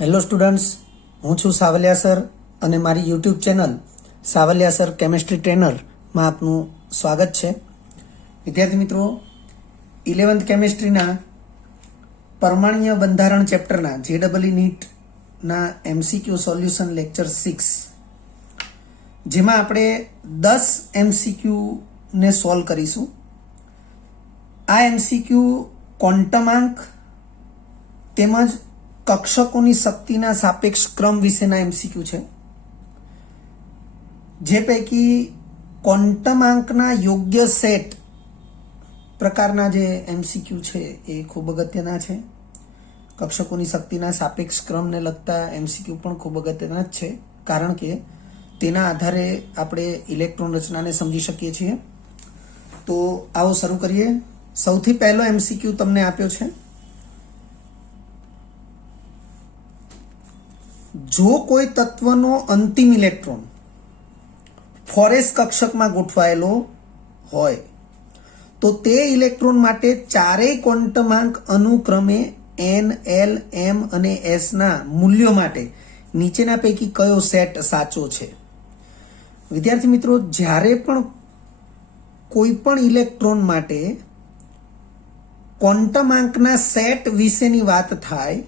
Hello students, હું છું Savaliya sir અને મારી YouTube channel Savaliya sir chemistry ટ્રેનરમાં આપનું સ્વાગત છે. વિદ્યાર્થી મિત્રો, 11th કેમેસ્ટ્રીના પરમાણ્વીય બંધારણ ચેપ્ટરના JEE નીટના MCQ સોલ્યુશન લેક્ચર 6, જેમાં આપણે 10 MCQ ને સોલ્વ કરીશું. આ MCQ ક્વોન્ટમાંક તેમજ કક્ષકોની શક્તિના સાપેક્ષ ક્રમ વિશેના MCQ છે. જે પૈકી ક્વોન્ટમાંકના યોગ્ય સેટ પ્રકારના જે MCQ છે એ ખૂબ અગત્યના છે. કક્ષકોની શક્તિના સાપેક્ષ ક્રમને લગતા MCQ પણ ખૂબ અગત્યના જ છે, કારણ કે તેના આધારે આપણે ઇલેક્ટ્રોન રચનાને સમજી શકીએ છીએ. તો આવો શરૂ કરીએ. સૌથી પહેલો MCQ તમને આપ્યો છે: જો કોઈ તત્વનો અંતિમ ઇલેક્ટ્રોન 4s કક્ષકમાં ગોઠવાયેલો હોય તો તે ઇલેક્ટ્રોન માટે ચારેય ક્વોન્ટમાંક અનુક્રમે n, l, m અને s ના મૂલ્યો માટે નીચેના પૈકી કયો સેટ સાચો છે? વિદ્યાર્થી મિત્રો, જ્યારે પણ કોઈ પણ ઇલેક્ટ્રોન માટે ક્વોન્ટમાંકના સેટ વિશેની વાત થાય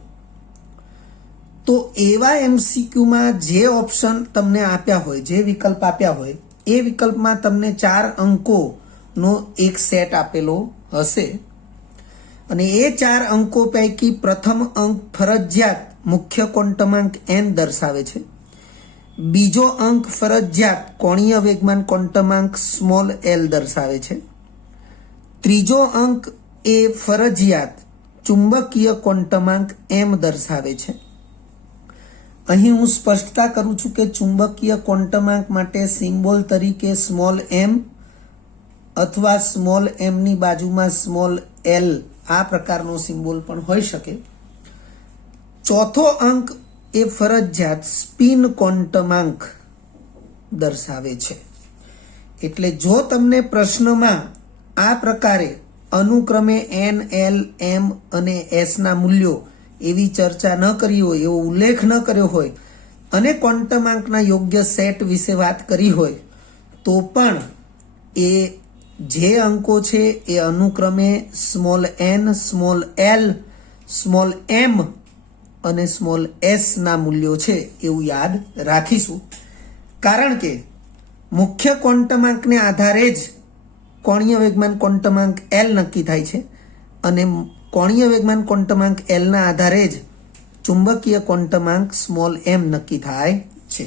તો એવા MCQમાં જે ઓપ્શન તમને આપ્યા હોય, જે વિકલ્પ આપ્યા હોય, એ વિકલ્પમાં તમને 4 અંકોનો એક સેટ આપેલો હશે અને એ 4 અંકો પૈકી પ્રથમ અંક ફરજિયાત મુખ્ય ક્વોન્ટમાંક n દર્શાવે છે. બીજો અંક ફરજિયાત કોણીય વેગમાન ક્વોન્ટમાંક સ્મોલ l દર્શાવે છે. ત્રીજો અંક એ ફરજિયાત ચુંબકીય ક્વોન્ટમાંક m દર્શાવે છે. અહીં હું સ્પષ્ટતા કરું છું કે ચુંબકીય ક્વોન્ટમાંક માટે સિમ્બોલ તરીકે સ્મોલ m અથવા સ્મોલ m ની બાજુમાં સ્મોલ l આ પ્રકારનો સિમ્બોલ પણ હોઈ શકે. ચોથો અંક એ ફરજિયાત સ્પિન ક્વોન્ટમાંક દર્શાવે છે. એટલે જો તમને પ્રશ્નમાં આ પ્રકારે અનુક્રમે n, l, m અને s ના મૂલ્યો એવી ચર્ચા ન કરી હોય, એવો ઉલ્લેખ ન કર્યો હોય અને ક્વોન્ટમાંકના યોગ્ય સેટ વિશે વાત કરી હોય તો પણ એ જે અંકો છે એ અનુક્રમે small n, small l, small m અને સ્મોલ s ના મૂલ્યો છે એવું યાદ રાખીશું. કારણ કે મુખ્ય ક્વોન્ટમાંકને આધારે જ કોણીય વેગમાન ક્વોન્ટમાંક l નક્કી થાય છે અને કોણીય વેગમાન ક્વોન્ટમાંક l ના આધારે જ ચુંબકીય ક્વોન્ટમાંક સ્મોલ m નક્કી થાય છે.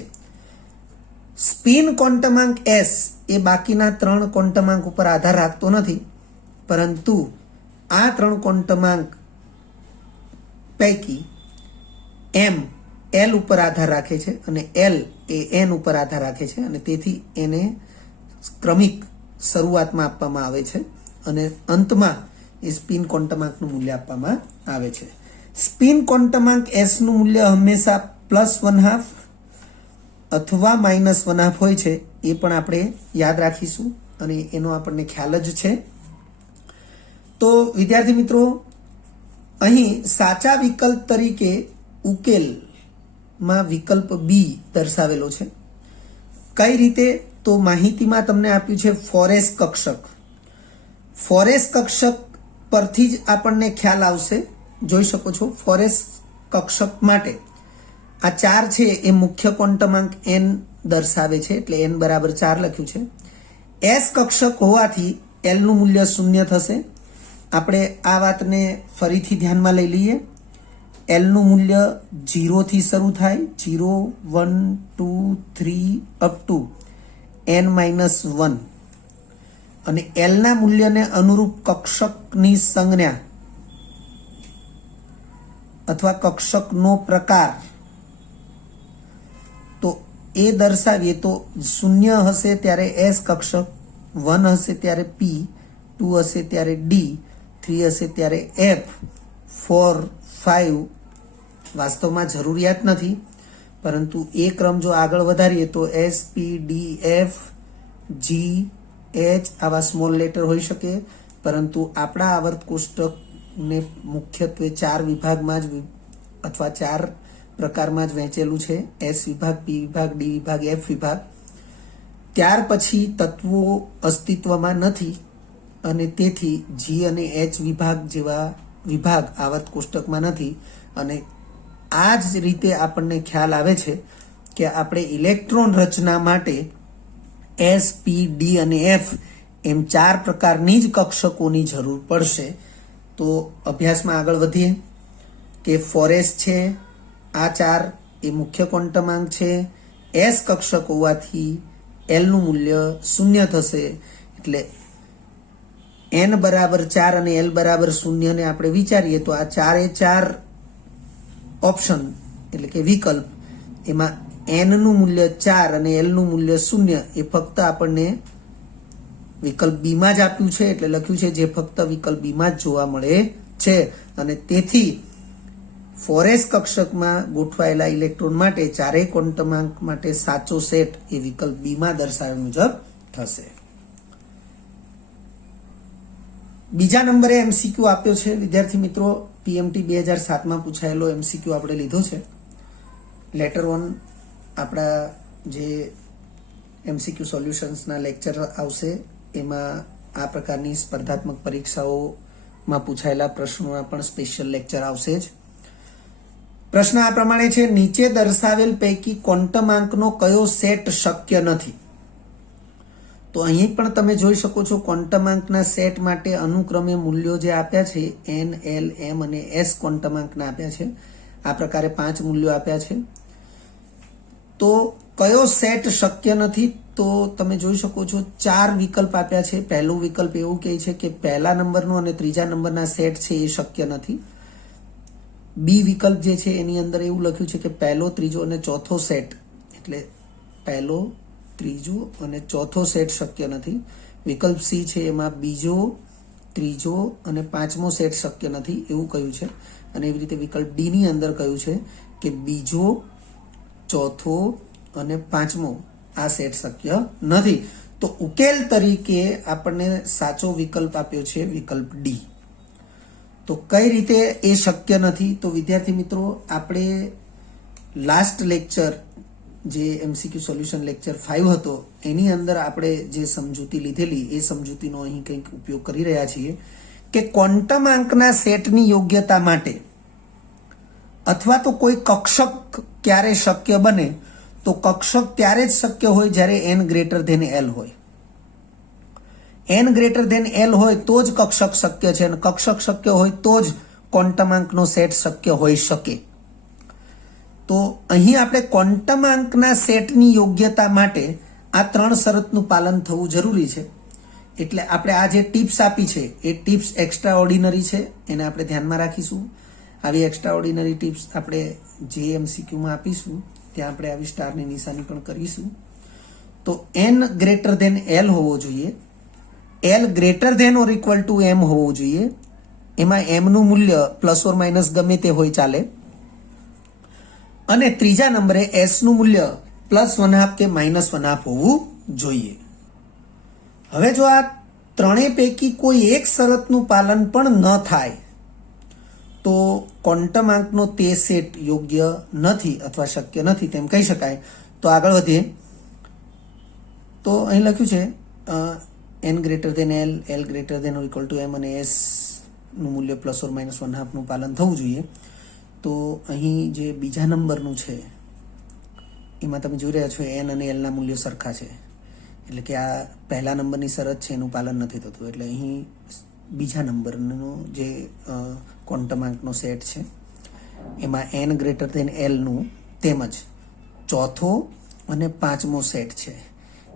સ્પિન ક્વોન્ટમાંક s એ બાકીના 3 ક્વોન્ટમાંક ઉપર આધાર રાખતો નથી, પરંતુ આ 3 ક્વોન્ટમાંક પૈકી m l ઉપર આધાર રાખે છે અને l એ n ઉપર આધાર રાખે છે અને તેથી એને ક્રમિક શરૂઆતમાં આપવામાં આવે છે અને અંતમાં એ સ્પિન ક્વોન્ટમાંકનું મૂલ્ય આપવામાં આવે છે. સ્પિન ક્વોન્ટમાંક s નું મૂલ્ય હંમેશા +½ અથવા -½ હોય છે. એ પણ આપણે યાદ રાખીશું અને એનો આપણને ખ્યાલ જ છે. તો વિદ્યાર્થી મિત્રો, અહીં સાચા વિકલ્પ તરીકે ઉકેલમાં વિકલ્પ B દર્શાવેલો છે. કઈ રીતે? તો માહિતીમાં તમને આપ્યું છે 4s કક્ષક. 4s કક્ષક પરથી જ આપણને ખ્યાલ આવશે. જોઈ શકો છો, 4s કક્ષક માટે આ 4 છે એ મુખ્ય ક્વોન્ટમાંક n દર્શાવે છે, એટલે n બરાબર 4 લખ્યું છે. s કક્ષક હોવાથી l નું મૂલ્ય 0 થશે. આપણે આ વાતને ફરીથી ધ્યાનમાં લઈ લઈએ. l નું મૂલ્ય 0 થી શરૂ થાય, 0, 1, 2, 3 અપ ટુ n-1 અને l ના મૂલ્યને અનુરૂપ કક્ષકની સંજ્ઞા અથવા કક્ષકનો પ્રકાર તો એ દર્શાવીએ તો 0 હશે ત્યારે s કક્ષક, 1 હશે ત્યારે p, 2 હશે ત્યારે d, 3 હશે ત્યારે f, 4, 5 વાસ્તવમાં જરૂરિયાત નથી, પરંતુ એ ક્રમ જો આગળ વધારીએ તો s, p, d, f, g, h આવા સ્મોલ લેટર હોઈ શકે. પરંતુ આપણા આવર્ત કોષ્ટકને મુખ્યત્વે 4 વિભાગમાં જ અથવા 4 પ્રકારમાં જ વહેંચેલું છે, એસ વિભાગ, પી વિભાગ, ડી વિભાગ, એફ વિભાગ. ત્યાર પછી તત્વો અસ્તિત્વમાં નથી અને તેથી જી અને એચ વિભાગ જેવા વિભાગ આવર્ત કોષ્ટકમાં નથી. અને આ જ રીતે આપણને ખ્યાલ આવે છે કે આપણે ઇલેક્ટ્રોન રચના માટે એસ, પી, ડી અને એફ એમ 4 પ્રકારની જ કક્ષકોની જરૂર પડશે. તો અભ્યાસમાં આગળ વધીએ કે 4s છે, આ 4 એ મુખ્ય ક્વોન્ટમાંક છે. એસ કક્ષક હોવાથી એલનું મૂલ્ય 0 થશે. એટલે n બરાબર 4 અને l બરાબર 0 ને આપણે વિચારીએ તો આ 4 એ 4 ઓપ્શન એટલે કે વિકલ્પ, એમાં n નું મૂલ્ય 4 અને l નું મૂલ્ય 0 એ ફક્ત આપણને વિકલ્પ બી માં જ આપ્યું છે, એટલે લખ્યું છે જે ફક્ત વિકલ્પ બી માં જ જોવા મળે છે. અને તેથી 4s કક્ષકમાં ગોઠવાયેલા ઇલેક્ટ્રોન માટે ચારેય ક્વોન્ટમાંક માટે સાચો સેટ એ વિકલ્પ બી માં દર્શાવ્યા મુજબ થશે. બીજા નંબરે એમસીક્યુ આપ્યો છે વિદ્યાર્થી મિત્રો, પીએમટી 2007માં પૂછાયેલો એમસીક્યુ આપણે લીધો છે. લેટર ઓન આપણા જે એમસીક્યુ સોલ્યુશન્સના લેક્ચર આવશે એમાં આ પ્રકારની સ્પર્ધાત્મક પરીક્ષાઓમાં પૂછાયેલા પ્રશ્નોના પણ સ્પેશિયલ લેક્ચર આવશે જ. પ્રશ્ન આ પ્રમાણે છે, નીચે દર્શાવેલ પૈકી ક્વોન્ટમાંકનો કયો સેટ શક્ય નથી? તો અહીં પણ તમે જોઈ શકો છો ક્વોન્ટમાંકના સેટ માટે અનુક્રમે મૂલ્યો જે આપ્યા છે n, l, m અને s ક્વોન્ટમાંકના આપ્યા છે. આ પ્રકારે 5 મૂલ્યો આપ્યા છે. તો કયો સેટ શક્ય નથી? તો તમે જોઈ શકો છો 4 વિકલ્પ આપ્યા છે. પહેલો વિકલ્પ એવું કહે છે કે પહેલા નંબરનો અને ત્રીજા નંબરના સેટ છે એ શક્ય નથી. બી વિકલ્પ જે છે એની અંદર એવું લખ્યું છે કે પહેલો, ત્રીજો અને ચોથો સેટ, એટલે પહેલો, ત્રીજો અને ચોથો સેટ શક્ય નથી. વિકલ્પ સી છે એમાં બીજો, ત્રીજો અને પાંચમો સેટ શક્ય નથી એવું કહ્યું છે. અને એવી રીતે વિકલ્પ ડી ની અંદર કહ્યું છે કે બીજો, ચોથો અને પાંચમો આ સેટ શક્ય નથી. તો ઉકેલ તરીકે આપણને સાચો વિકલ્પ આપ્યો છે વિકલ્પ ડી. તો કઈ રીતે એ શક્ય નથી? તો વિદ્યાર્થી મિત્રો, આપણે લાસ્ટ લેક્ચર જે એમસીક્યુ સોલ્યુશન લેક્ચર 5 હતો એની અંદર આપણે જે સમજૂતી લીધેલી એ સમજૂતીનો અહીં કંઈક ઉપયોગ કરી રહ્યા છીએ કે ક્વોન્ટમાંકના સેટની યોગ્યતા માટે અથવા તો કોઈ કક્ષક ક્યારે શક્ય બને? તો કક્ષક ત્યારે જ શક્ય હોય જ્યારે n ગ્રેટર ધેન l હોય. n ગ્રેટર ધેન l હોય તો જ કક્ષક શક્ય છે, અને કક્ષક શક્ય હોય તો જ ક્વોન્ટમાંકનો સેટ શક્ય હોઈ શકે. તો અહીં આપણે ક્વોન્ટમાંકના સેટની યોગ્યતા માટે આ 3 શરતનું પાલન થવું જરૂરી છે. એટલે આપણે આ જે ટિપ્સ આપી છે એ ટિપ્સ એક્સ્ટ્રા ઓર્ડિનરી છે, એને આપણે ધ્યાનમાં રાખીશું. આવી એક્સ્ટ્રા ઓર્ડિનરી ટિપ્સ આપણે જે એમસીક્યુમાં આપીશું ત્યાં આપણે આવી સ્ટારની નિશાની પણ કરીશું. તો n ગ્રેટર ધેન l હોવો જોઈએ, l greater than or equal to m હોવું જોઈએ. એમાં m નું મૂલ્ય પ્લસ ઓર માઇનસ ગમે તે હોય ચાલે. અને ત્રીજા નંબરે s નું મૂલ્ય +1/2 કે -1/2 હોવું જોઈએ. હવે જો આ ત્રણેય પૈકી કોઈ એક શરતનું પાલન પણ ન થાય તો ક્વોન્ટમાંકનો તે સેટ યોગ્ય નથી અથવા શક્ય નથી તેમ કહી શકાય. તો આગળ વધીએ. તો અહીં લખ્યું છે n greater than l, l greater than or equal to m અને s નું મૂલ્ય +or -1/2 નું પાલન થવું જોઈએ. તો અહીં જે બીજા નંબરનું છે એમાં તમે જોઈ રહ્યા છો n અને l ના મૂલ્યો સરખા છે, એટલે કે આ પહેલા નંબરની શરત છે એનું પાલન નથી થતું. એટલે અહીં બીજા નંબરનો જે ક્વોન્ટમાંકનો સેટ છે એમાં n ગ્રેટર ધેન l નું તેમજ ચોથો અને પાંચમો સેટ છે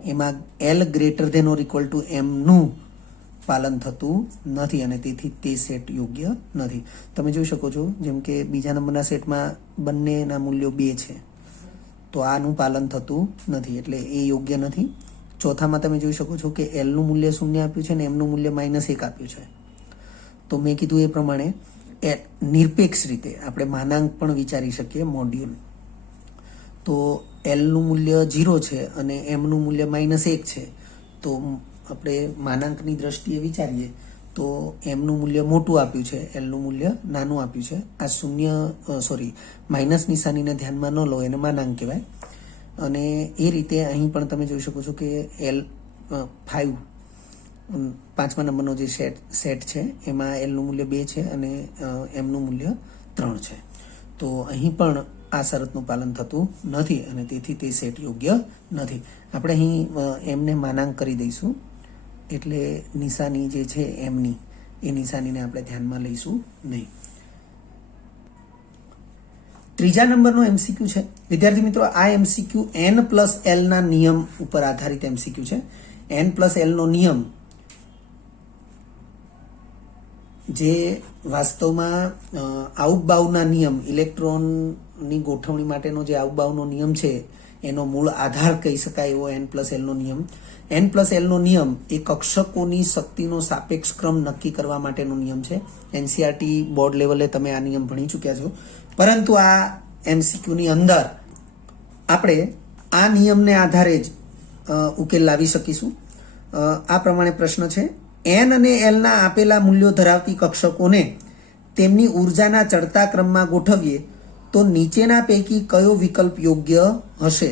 એમાં l greater than or equal to m નું પાલન થતું નથી અને તેથી તે સેટ યોગ્ય નથી. તમે જોઈ શકો છો જેમ કે બીજા નંબરના સેટમાં બંનેના મૂલ્યો 2 છે તો આનું પાલન થતું નથી એટલે એ યોગ્ય નથી. ચોથામાં તમે જોઈ શકો છો કે l નું મૂલ્ય 0 આપ્યું છે અને m નું મૂલ્ય -1 આપ્યું છે. તો મેં કીધું એ પ્રમાણે નિરપેક્ષ રીતે આપણે માનાંક પણ વિચારી શકીએ મોડ્યુલ. તો l નું મૂલ્ય 0 છે અને m નું મૂલ્ય -1 છે. તો આપણે માનાંકની દ્રષ્ટિએ વિચારીએ તો એમનું મૂલ્ય મોટું આપ્યું છે, એલનું મૂલ્ય નાનું આપ્યું છે. આ શૂન્ય માઇનસ નિશાનીને ધ્યાનમાં ન લો, એને માનાંક કહેવાય. અને એ રીતે અહીં પણ તમે જોઈ શકો છો કે L5 પાંચમા નંબરનો જે સેટ છે એમાં એલનું મૂલ્ય 2 છે અને એમનું મૂલ્ય 3 છે. તો અહીં પણ આ શરતનું પાલન થતું નથી અને તેથી તે સેટ યોગ્ય નથી. આપણે અહીં એમને માનાંક કરી દઈશું, એટલે નિશાની જે છે એમની, એ નિશાનીને આપણે ધ્યાનમાં લઈશું નહીં. ત્રીજા નંબરનો એમસીક્યુ છે વિદ્યાર્થી મિત્રો. આ એમસીક્યુ N+L ના નિયમ ઉપર આધારિત એમસીક્યુ છે. N+L નો નિયમ જે વાસ્તવમાં આઉટબાઉના નિયમ, ઇલેક્ટ્રોનની ગોઠવણી માટેનો જે આઉટબાઉનો નિયમ છે એનો મૂળ આધાર કહી શકાય એવો N+L નો નિયમ. N+L નો નિયમ એ કક્ષકોની શક્તિનો સાપેક્ષ ક્રમ નક્કી કરવા માટેનો નિયમ છે. એનસીઆરટી બોર્ડ લેવલે તમે આ નિયમ ભણી ચૂક્યા છો, પરંતુ આ એમસીક્યુની અંદર આપણે આ નિયમને આધારે જ ઉકેલ લાવી શકીશું. આ પ્રમાણે પ્રશ્ન છે: N અને L ના આપેલા મૂલ્યો ધરાવતી કક્ષકોને તેમની ઉર્જાના ચડતા ક્રમમાં ગોઠવીએ તો નીચેના પૈકી કયો વિકલ્પ યોગ્ય હશે?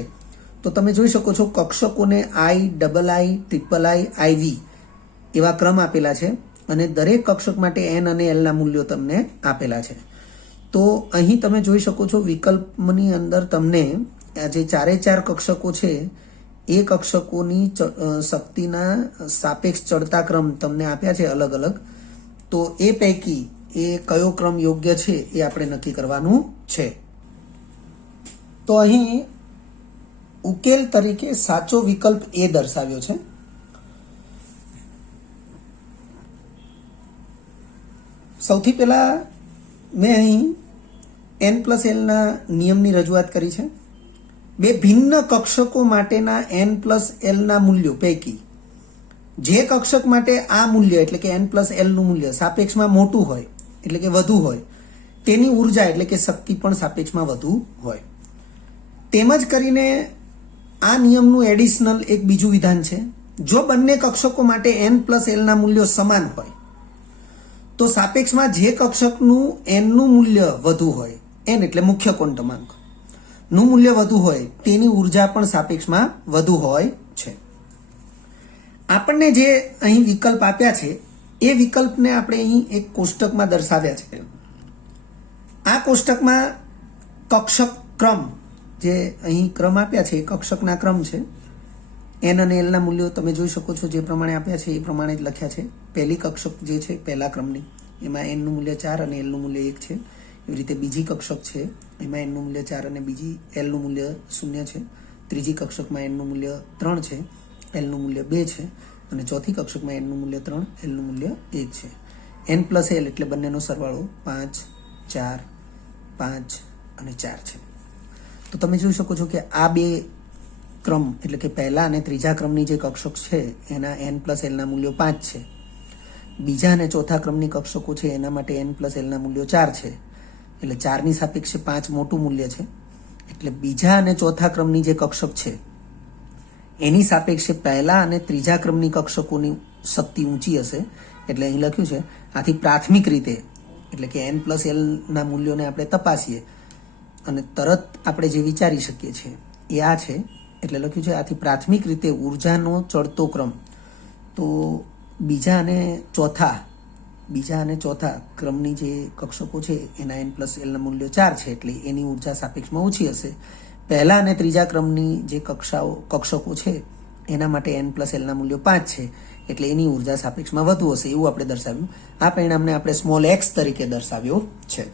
તો તમે જોઈ શકો છો કક્ષકોને II, III, IV એવા ક્રમ આપેલા છે અને દરેક કક્ષક માટે N અને L ના મૂલ્યો તમને આપેલા છે. તો અહીં તમે જોઈ શકો છો વિકલ્પની અંદર તમને આ જે 4 કક્ષકો છે એ કક્ષકોની શક્તિના સાપેક્ષ ચડતા ક્રમ તમને આપ્યા છે અલગ અલગ. તો એ પૈકી એ કયો ક્રમ યોગ્ય છે એ આપણે નક્કી કરવાનું છે. તો અહીં ઉકેલ તરીકે સાચો વિકલ્પ એ દર્શાવ્યો છે. સૌથી પહેલા મેં અહીં N+L ના નિયમની રજૂઆત કરી છે. બે ભિન્ન કક્ષકો માટેના N+L ના મૂલ્યો પૈકી જે કક્ષક માટે આ મૂલ્ય એટલે કે N+L નું મૂલ્ય સાપેક્ષમાં મોટું હોય એટલે કે વધુ હોય તેની ઉર્જા એટલે કે શક્તિ પણ સાપેક્ષમાં વધુ હોય. તેમજ કરીને આ નિયમનું એડિશનલ એક બીજું વિધાન છે: જો બંને કક્ષકો માટે N+L ના મૂલ્યો સમાન હોય તો સાપેક્ષમાં જે કક્ષકનું N નું મૂલ્ય વધુ હોય, N એટલે મુખ્ય ક્વોન્ટમાંક નું મૂલ્ય વધુ હોય તેની ઉર્જા પણ સાપેક્ષમાં વધુ હોય છે. આપણને જે અહીં વિકલ્પ આપ્યા છે એ વિકલ્પને આપણે અહીં એક કોષ્ટકમાં દર્શાવ્યા છે. આ કોષ્ટકમાં કક્ષક ક્રમ જે અહીં ક્રમ આપ્યા છે એ કક્ષકના ક્રમ છે. N અને L ના મૂલ્યો તમે જોઈ શકો છો જે પ્રમાણે આપ્યા છે એ પ્રમાણે જ લખ્યા છે. પહેલી કક્ષક જે છે પહેલા ક્રમની, એમાં N નું મૂલ્ય 4 અને L નું મૂલ્ય 1 છે. એવી રીતે બીજી કક્ષક છે એમાં N નું મૂલ્ય 4 અને બીજી L નું મૂલ્ય 0 છે. ત્રીજી કક્ષકમાં N નું મૂલ્ય 3 છે, L નું મૂલ્ય 2 છે અને ચોથી કક્ષકમાં N નું મૂલ્ય 3, L નું મૂલ્ય 1 છે. N+L એટલે બંનેનો સરવાળો 5, 4, 5 અને 4 છે. તો તમે જોઈ શકો છો કે આ બે ક્રમ એટલે કે પહેલા અને ત્રીજા ક્રમની જે કક્ષક છે એના N+L ના મૂલ્યો 5 છે. બીજા અને ચોથા ક્રમની કક્ષકો છે એના માટે N+L ના મૂલ્યો 4 છે. એટલે 4ની સાપેક્ષે 5 મોટું મૂલ્ય છે. એટલે બીજા અને ચોથા ક્રમની જે કક્ષક છે એની સાપેક્ષે પહેલા અને ત્રીજા ક્રમની કક્ષકોની શક્તિ ઊંચી હશે. એટલે અહીં લખ્યું છે આથી પ્રાથમિક રીતે એટલે કે N+L ના મૂલ્યોને આપણે તપાસીએ અને તરત આપણે જે વિચારી શકીએ છીએ એ આ છે. એટલે લખ્યું છે આથી પ્રાથમિક રીતે ઉર્જાનો ચડતો ક્રમ તો બીજા અને ચોથા ક્રમની જે કક્ષકો છે એના N+L ના મૂલ્યો 4 છે એટલે એની ઉર્જા સાપેક્ષમાં ઓછી હશે. પહેલા અને ત્રીજા ક્રમની જે કક્ષકો છે એના માટે N+L ના મૂલ્યો 5 છે એટલે એની ઉર્જા સાપેક્ષમાં વધુ હશે એવું આપણે દર્શાવ્યું. આ પરિણામને આપણે સ્મોલ x તરીકે દર્શાવ્યો છે.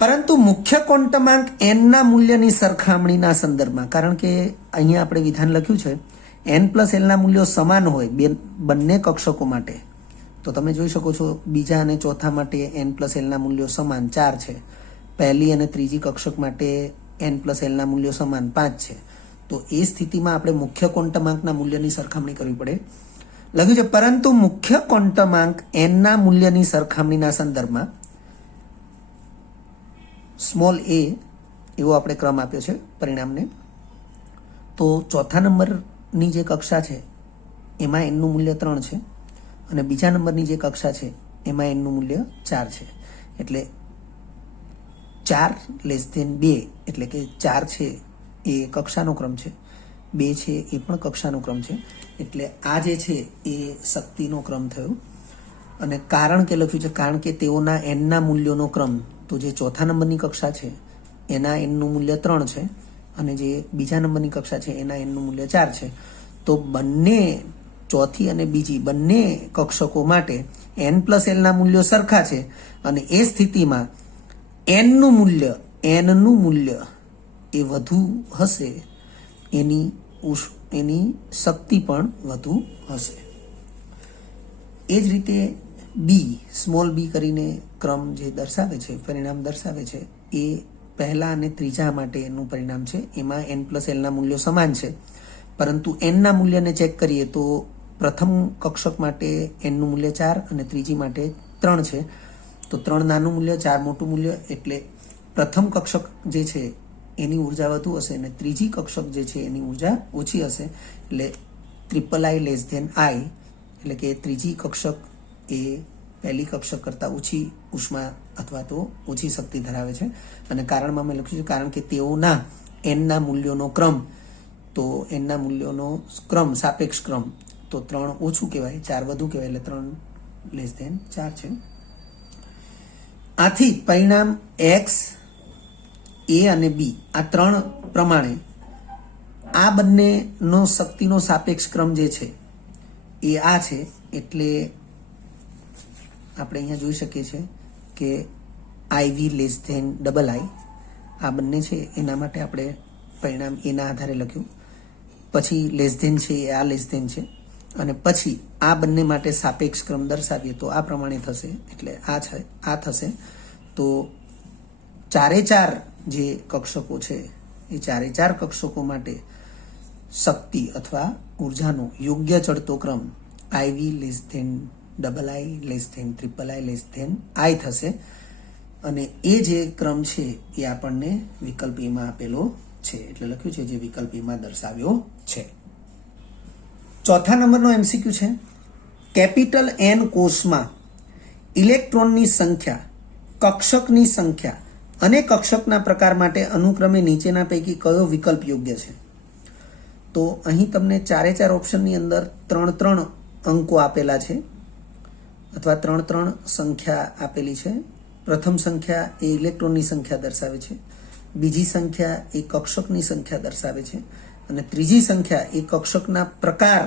પરંતુ મુખ્ય ક્વોન્ટમાંક N ના મૂલ્યની સરખામણીના સંદર્ભમાં, કારણ કે અહીંયા આપણે વિધાન લખ્યું છે N+L ના મૂલ્યો સમાન હોય બંને કક્ષકો માટે, તો તમે જોઈ શકો છો બીજા અને ચોથા માટે N+L ના મૂલ્યો સમાન 4 છે. પહેલી અને ત્રીજી કક્ષક માટે N+L ના મૂલ્યો સમાન 5 છે. તો એ સ્થિતિમાં આપણે મુખ્ય ક્વોન્ટમાંકના મૂલ્યની સરખામણી કરવી પડે. લખ્યું છે પરંતુ મુખ્ય ક્વોન્ટમાંક N ના મૂલ્યની સરખામણીના સંદર્ભમાં સ્મોલ a એવો આપણે ક્રમ આપ્યો છે પરિણામને. તો ચોથા નંબરની જે કક્ષા છે એમાં N નું મૂલ્ય 3 છે અને બીજા નંબરની જે કક્ષા છે એમાં એનનું મૂલ્ય 4 છે. એટલે 4 લેસ ધેન 2 એટલે કે 4 છે એ કક્ષાનો ક્રમ છે, 2 છે એ પણ કક્ષાનો ક્રમ છે. એટલે આ જે છે એ શક્તિનો ક્રમ થયો. અને કારણ કે લખ્યું છે કારણ કે તેઓના એનના મૂલ્યોનો ક્રમ, તો જે ચોથા નંબરની કક્ષા છે એના એનનું મૂલ્ય 3 છે અને જે બીજા નંબરની કક્ષા છે એના એનનું મૂલ્ય 4 છે. તો બંને ચોથી અને બીજી બંને કક્ષકો માટે n પ્લસ એલના મૂલ્યો સરખા છે અને એ સ્થિતિમાં એનનું મૂલ્ય એ વધુ હશે, એની શક્તિ પણ વધુ હશે. એ જ રીતે બી, સ્મોલ બી કરીને ક્રમ જે દર્શાવે છે, પરિણામ દર્શાવે છે, એ પહેલા અને ત્રીજા માટેનું પરિણામ છે. એમાં n પ્લસ એલના મૂલ્યો સમાન છે, પરંતુ એનના મૂલ્યને ચેક કરીએ તો પ્રથમ કક્ષક માટે એનનું મૂલ્ય 4 અને ત્રીજી માટે 3 છે. તો 3 નાનું મૂલ્ય, 4 મોટું મૂલ્ય, એટલે પ્રથમ કક્ષક જે છે એની ઉર્જા વધુ હશે અને ત્રીજી કક્ષક જે છે એની ઉર્જા ઓછી હશે. એટલે I લેસ ધેન I, એટલે કે ત્રીજી કક્ષક એ પહેલી કક્ષક કરતાં ઓછી ઉષ્મા અથવા તો ઓછી શક્તિ ધરાવે છે. અને કારણમાં મેં લખ્યું છે કારણ કે તેઓના એનના મૂલ્યોનો ક્રમ, તો એનના મૂલ્યોનો ક્રમ સાપેક્ષ ક્રમ, તો 3 ઓછું કહેવાય, 4 વધુ કહેવાય, એટલે 3 લેસ ધેન 4 છે. આથી પરિણામ એક્સ, એ અને બી આ 3 પ્રમાણે આ બંનેનો શક્તિનો સાપેક્ષ ક્રમ જે છે એ આ છે. એટલે આપણે અહીંયા જોઈ શકીએ છીએ કે IV લેસ ધેન I, આ બંને છે એના માટે આપણે પરિણામ એના આધારે લખ્યું. પછી લેસ ધેન છે એ આ લેસ ધેન છે અને પછી આ બંને માટે સાપેક્ષ ક્રમ દર્શાવીએ તો આ પ્રમાણે થશે. એટલે આ થશે. તો 4 જે કક્ષકો છે એ 4 કક્ષકો માટે શક્તિ અથવા ઉર્જાનો યોગ્ય ચડતો ક્રમ IV less than I less than I less than I થશે. અને એ જે ક્રમ છે એ આપણને વિકલ્પ એમાં આપેલો છે, એટલે લખ્યું છે જે વિકલ્પ એમાં દર્શાવ્યો છે. ચોથા નંબરનો MCQ છે, કેપિટલ N કોષમાં ઇલેક્ટ્રોનની સંખ્યા, કક્ષકની સંખ્યા અને કક્ષકના પ્રકાર માટે અનુક્રમે નીચેના પૈકી કયો વિકલ્પ યોગ્ય છે? તો અહીં તમને 4 ઓપ્શનની અંદર 3 અંકો આપેલા છે અથવા 3 સંખ્યા આપેલી છે. પ્રથમ સંખ્યા એ ઇલેક્ટ્રોનની સંખ્યા દર્શાવે છે, બીજી સંખ્યા એ કક્ષકની સંખ્યા દર્શાવે છે અને ત્રીજી સંખ્યા એ કક્ષકના પ્રકાર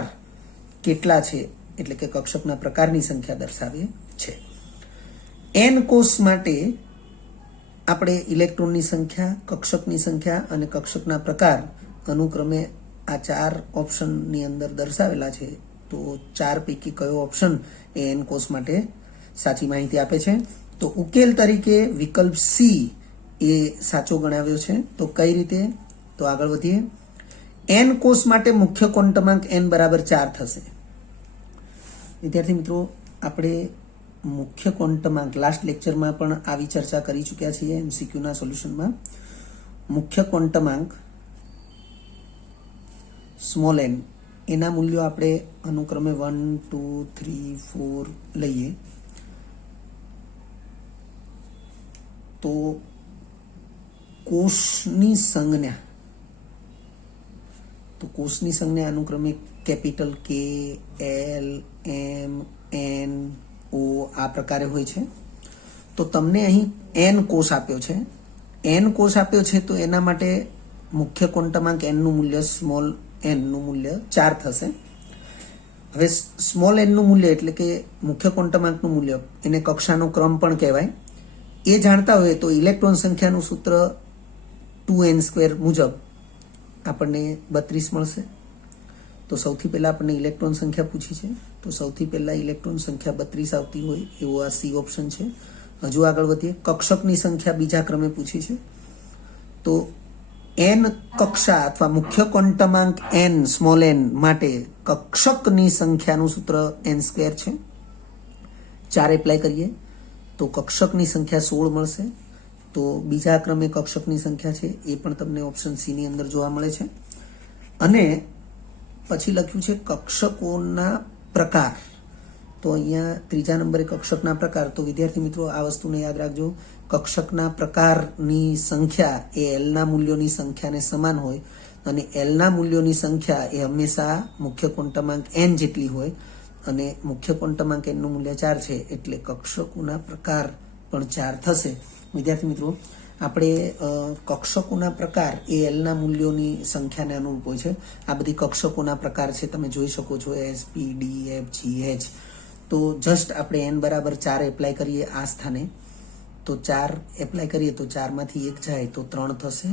કેટલા છે એટલે કે કક્ષકના પ્રકારની સંખ્યા દર્શાવે છે. N કોષ માટે આપણે ઇલેક્ટ્રોનની સંખ્યા, કક્ષકની સંખ્યા અને કક્ષકના પ્રકાર અનુક્રમે આ 4 ઓપ્શનની અંદર દર્શાવેલા છે. તો 4 પૈકી કયો ઓપ્શન એ N કોષ માટે સાચી માહિતી આપે છે? તો ઉકેલ તરીકે વિકલ્પ સી એ સાચો ગણાવ્યો છે. તો કઈ રીતે? તો આગળ વધીએ. N કોષ માટે મુખ્ય ક્વોન્ટમાંક n બરાબર 4 થશે. વિદ્યાર્થી મિત્રો, આપણે મુખ્ય ક્વોન્ટમાંક લાસ્ટ લેક્ચરમાં પણ આવી ચર્ચા કરી ચૂક્યા છીએ MCQના સોલ્યુશનમાં. મુખ્ય ક્વોન્ટમાંક સ્મોલ n એના મૂલ્યો આપણે અનુક્રમે 1, 2, 3, 4 લઈએ તો કોષની સંજ્ઞા અનુક્રમે capital K, L, M, N, O આ પ્રકારે હોય છે. તો તમને અહીં N કોષ આપ્યો છે. N કોષ આપ્યો છે તો એના માટે મુખ્ય ક્વોન્ટમાંક n નું મૂલ્ય સ્મોલ n નું મૂલ્ય 4 થશે. હવે સ્મોલ n નું મૂલ્ય એટલે કે મુખ્ય ક્વોન્ટમાંકનું મૂલ્ય એને કક્ષાનો ક્રમ પણ કહેવાય. એ જાણતા હોય તો ઇલેક્ટ્રોન સંખ્યાનું સૂત્ર 2n² મુજબ આપણને 32 મળશે. તો સૌથી પહેલા આપણને ઇલેક્ટ્રોન સંખ્યા પૂછી છે, તો સૌથી પહેલા ઇલેક્ટ્રોન સંખ્યા 32 આવતી હોય એવો આ સી ઓપ્શન છે. હજુ આગળ વધીએ. કક્ષકની સંખ્યા બીજા ક્રમે પૂછી છે, તો n કક્ષા અથવા મુખ્ય ક્વોન્ટમાંક n સ્મોલ n માટે કક્ષકની સંખ્યાનું સૂત્ર n² છે. 4 એપ્લાય કરીએ તો કક્ષકની સંખ્યા 16 મળશે. તો બીજા ક્રમે કક્ષકની સંખ્યા છે એ પણ તમને ઓપ્શન સી ની અંદર જોવા મળે છે. અને પછી લખ્યું છે કક્ષકોના પ્રકાર. તો અહીંયા ત્રીજા નંબરે કક્ષકના પ્રકાર. તો વિદ્યાર્થી મિત્રો આ વસ્તુને યાદ રાખજો, કક્ષકના પ્રકારની સંખ્યા એ એલના મૂલ્યોની સંખ્યાને સમાન હોય અને એલના મૂલ્યોની સંખ્યા એ હંમેશા મુખ્ય ક્વોન્ટમાંક એન જેટલી હોય અને મુખ્ય ક્વોન્ટમાંક એનનું મૂલ્ય 4 છે એટલે કક્ષકોના પ્રકાર પણ 4 થશે. વિદ્યાર્થી મિત્રો આપણે કક્ષકોના પ્રકાર એ એલના મૂલ્યોની સંખ્યાને અનુરૂપ હોય છે. આ બધી કક્ષકોના પ્રકાર છે, તમે જોઈ શકો છો, એસ, પી, ડી, એફ, જી, એચ. તો જસ્ટ આપણે એન બરાબર 4 એપ્લાય કરીએ આ સ્થાને, તો 4 એપ્લાય કરીએ તો 4માંથી 1 જાય તો 3 થશે.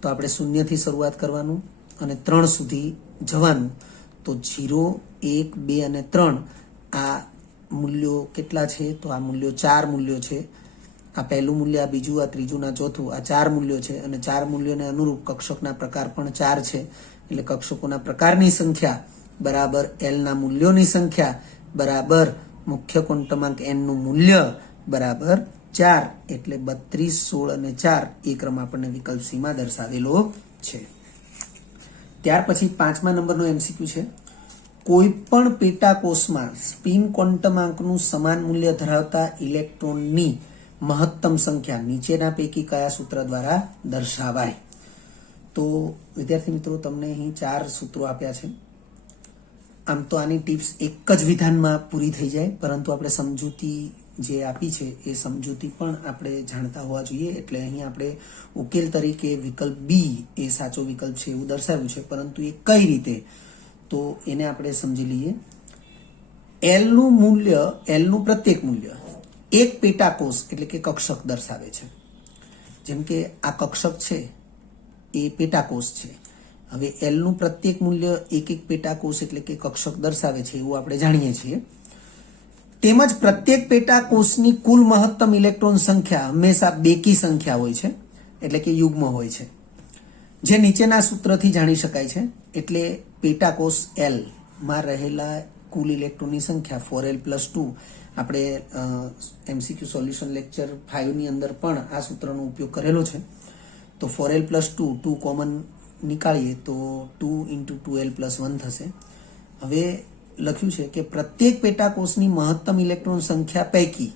તો આપણે 0થી શરૂઆત કરવાનું અને 3 સુધી જવાનું. તો 0, 1, 2 અને 3 આ મૂલ્યો કેટલા છે? તો આ મૂલ્યો 4 મૂલ્યો છે. આ પહેલું મૂલ્ય, આ બીજું, આ ત્રીજું, આ ચોથું, આ 4 મૂલ્યો છે અને 4 મૂલ્યોને અનુરૂપ કક્ષકના પ્રકાર પણ 4 છે. એટલે કક્ષકોના પ્રકારની સંખ્યા બરાબર એલના મૂલ્યોની સંખ્યા બરાબર મુખ્ય ક્વોન્ટમાંક એનનું મૂલ્ય બરાબર 4. એટલે 32, 16 અને 4 એ ક્રમ આપણને વિકલ્પ સીમાં દર્શાવેલો છે. ત્યાર પછી 5મા નંબરનો એમસીક્યુ છે, કોઈ પણ પેટાકોષમાં સ્પિન ક્વોન્ટમાંકનું સમાન મૂલ્ય ધરાવતા ઇલેક્ટ્રોનની મહત્તમ સંખ્યા નીચેના પૈકી કયા સૂત્ર દ્વારા દર્શાવાય? તો વિદ્યાર્થી મિત્રો તમને અહીં 4 સૂત્રો આપ્યા છે. આમ તો આની ટિપ્સ એક જ વિધાનમાં પૂરી થઈ જાય, પરંતુ આપણે સમજૂતી જે આપી છે એ સમજૂતી પણ આપણે જાણતા હોવા જોઈએ. એટલે અહીં આપણે ઉકેલ તરીકે વિકલ્પ બી એ સાચો વિકલ્પ છે એવું દર્શાવ્યું છે, પરંતુ એ કઈ રીતે, તો એને આપણે સમજી લઈએ. એલનું મૂલ્ય, એલનું પ્રત્યેક મૂલ્ય એક પેટાકોષ એટલે કે કક્ષક દર્શાવે છે. જેમ કે આ કક્ષક છે એ પેટાકોષ છે. હવે એલનું પ્રત્યેક મૂલ્ય એક પેટાકોષ એટલે કે કક્ષક દર્શાવે છે એવું આપણે જાણીએ છીએ. તેમજ પ્રત્યેક પેટાકોષની કુલ મહત્તમ ઇલેક્ટ્રોન સંખ્યા હંમેશા બેકી સંખ્યા હોય છે, એટલે કે યુગ્મ હોય છે, જે નીચેના સૂત્રથી જાણી શકાય છે. એટલે પેટાકોષ એલ માં રહેલા કુલ ઇલેક્ટ્રોનની સંખ્યા 4l+2, આપણે એમસીક્યુ સોલ્યુશન લેક્ચર 5 ની અંદર પણ આ સૂત્રનો ઉપયોગ કરેલો છે. તો 4l+2, 2 કોમન નીકાળીએ તો 2 × 2l+1 થશે. હવે લખ્યું છે કે પ્રત્યેક પેટાકોષની મહત્તમ ઇલેક્ટ્રોન સંખ્યા પૈકી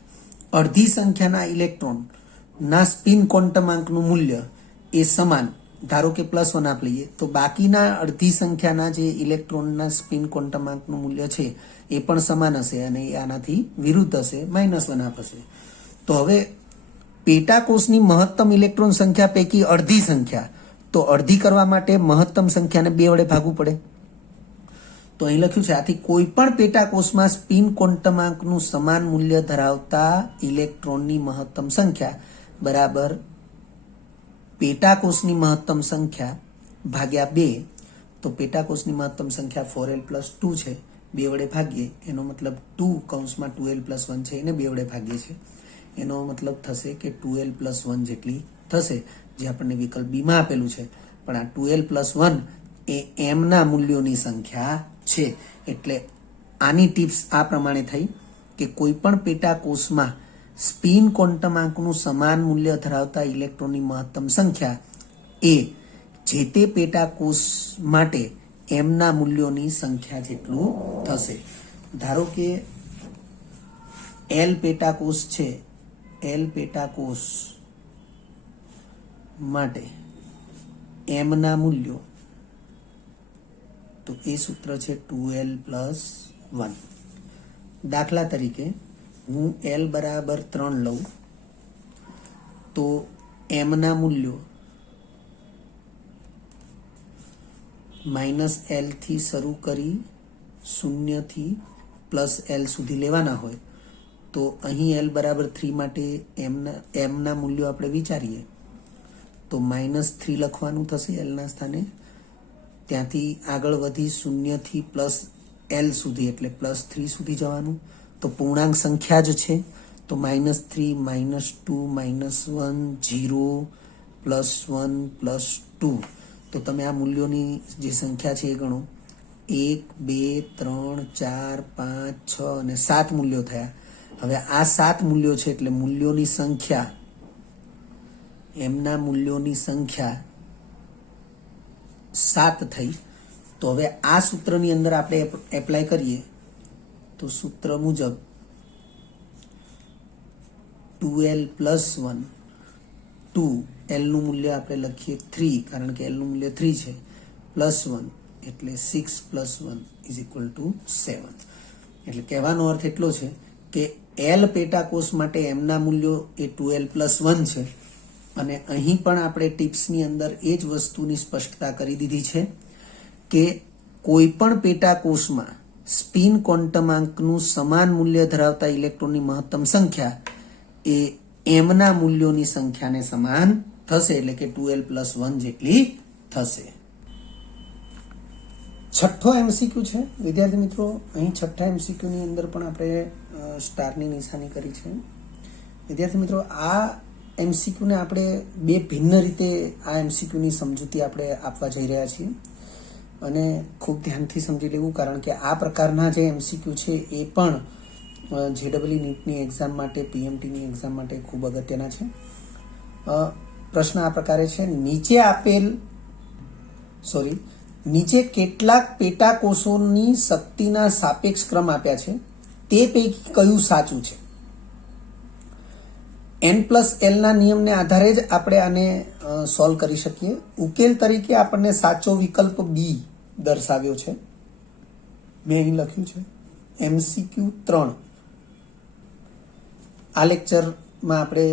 અડધી સંખ્યાના ઇલેક્ટ્રોનના સ્પિન ક્વોન્ટમાંકનું મૂલ્ય એ સમાન, ધારો કે +1 આપ લઈએ, તો બાકીના અડધી સંખ્યાના જે ઇલેક્ટ્રોનના સ્પિન ક્વોન્ટમાંકનું મૂલ્ય છે એ પણ સમાન હશે અને એ આનાથી વિરુદ્ધ હશે, -1 આપ હશે. તો હવે પેટાકોષની મહત્તમ ઇલેક્ટ્રોન સંખ્યા પૈકી અડધી સંખ્યા, તો અડધી કરવા માટે મહત્તમ સંખ્યાને 2 વડે ભાગવું પડે. તો અહીં લખ્યું છે, આથી કોઈ પણ પેટાકોષમાં સ્પિન ક્વોન્ટમાંકનું સમાન મૂલ્ય ધરાવતા ઇલેક્ટ્રોનની મહત્તમ સંખ્યા બરાબર પેટાકોષની મહત્તમ સંખ્યા ભાગ્યા 2. તો પેટાકોષની મહત્તમ સંખ્યા 4l+2 છે, 2 વડે ભાગીએ, એનો મતલબ 2(2l+1) છે એને 2 વડે ભાગીએ છીએ, એનો મતલબ થશે કે 2l+1 જેટલી થશે, જે આપણને વિકલ્પ બી માં આપેલું છે. પણ આ 2l+1 એ એમના મૂલ્યોની સંખ્યા છે. એટલે આની ટિપ્સ આ પ્રમાણે થઈ કે કોઈ પણ પેટાકોષમાં સ્પિન ક્વોન્ટમાંકનું સમાન મૂલ્ય ધરાવતા ઇલેક્ટ્રોનની મહત્તમ સંખ્યા એ જે તે પેટાકોષ માટે એમના મૂલ્યોની સંખ્યા જેટલું થશે. ધારો કે એલ પેટાકોષ છે, એલ પેટાકોષ માટે એમના મૂલ્યો, તો એ સૂત્ર છે 2l+1. દાખલા તરીકે હું l બરાબર 3 લઉં તો એમના મૂલ્યો -l થી શરૂ કરી 0 થી +l સુધી લેવાના હોય. તો અહીં l બરાબર 3 માટે એમના મૂલ્યો આપણે વિચારીએ તો -3 લખવાનું થશે એલના સ્થાને. ત્યાંથી આગળ વધી 0 થી +l સુધી એટલે +3 સુધી જવાનું. તો પૂર્ણાંક સંખ્યા જ છે, તો -3, -2, -1, 0, +1, +2. તો તમે આ મૂલ્યોની જે સંખ્યા છે એ ગણો. 1, 2, 3, 4, 5, 6 અને 7 મૂલ્યો થયા. હવે આ 7 મૂલ્યો છે એટલે મૂલ્યોની સંખ્યા, એમના મૂલ્યોની સંખ્યા 7 થઈ. તો હવે આ સૂત્રની અંદર આપણે એપ્લાય કરીએ તો સૂત્ર મુજબ 2l + 1 2 l નું મૂલ્ય આપણે લખીએ 3 કારણ કે l નું મૂલ્ય 3 છે +1 એટલે 6 + 1 = 7. એટલે કહેવાનો અર્થ એટલો છે કે l પેટાકોષ માટે m ના મૂલ્યો એ 2l + 1 છે અને અહીં પણ આપણે ટિપ્સની અંદર એ જ વસ્તુની સ્પષ્ટતા કરી દીધી છે કે કોઈ પણ પેટાકોષમાં સ્પિન ક્વોન્ટમાંકનું સમાન મૂલ્ય ધરાવતા ઇલેક્ટ્રોનની મહત્તમ સંખ્યા એ m ના મૂલ્યોની સંખ્યાને સમાન થશે એટલે કે 2l + 1 જેટલી થશે. છઠ્ઠો એમસીક્યુ છે વિદ્યાર્થી મિત્રો. અહીં છઠ્ઠા એમસીક્યુ ની અંદર પણ આપણે સ્ટારની નિશાની કરી છે. વિદ્યાર્થી મિત્રો આ એમસીક્યુ ને આપણે બે ભિન્ન રીતે આ એમસીક્યુ ની સમજૂતી આપણે આપવા જઈ રહ્યા છીએ અને ખૂબ ધ્યાનથી સમજી લેવું કારણ કે આ પ્રકારના જે એમસીક્યુ છે એ પણ જેડબલઈ નીટની એક્ઝામ માટે પીએમટીની એક્ઝામ માટે ખૂબ અગત્યના છે. પ્રશ્ન આ પ્રકારે છે નીચે કેટલાક પેટાકોષોની શક્તિના સાપેક્ષ ક્રમ આપ્યા છે તે પૈકી કયું સાચું છે. n+l ના નિયમને આધારે જ આપણે આને સોલ્વ કરી શકીએ. ઉકેલ તરીકે આપણને સાચો વિકલ્પ બી દર્શાવ્યો છે. મેં અહીં લખ્યું છે MCQ 3. આ લેક્ચરમાં આપણે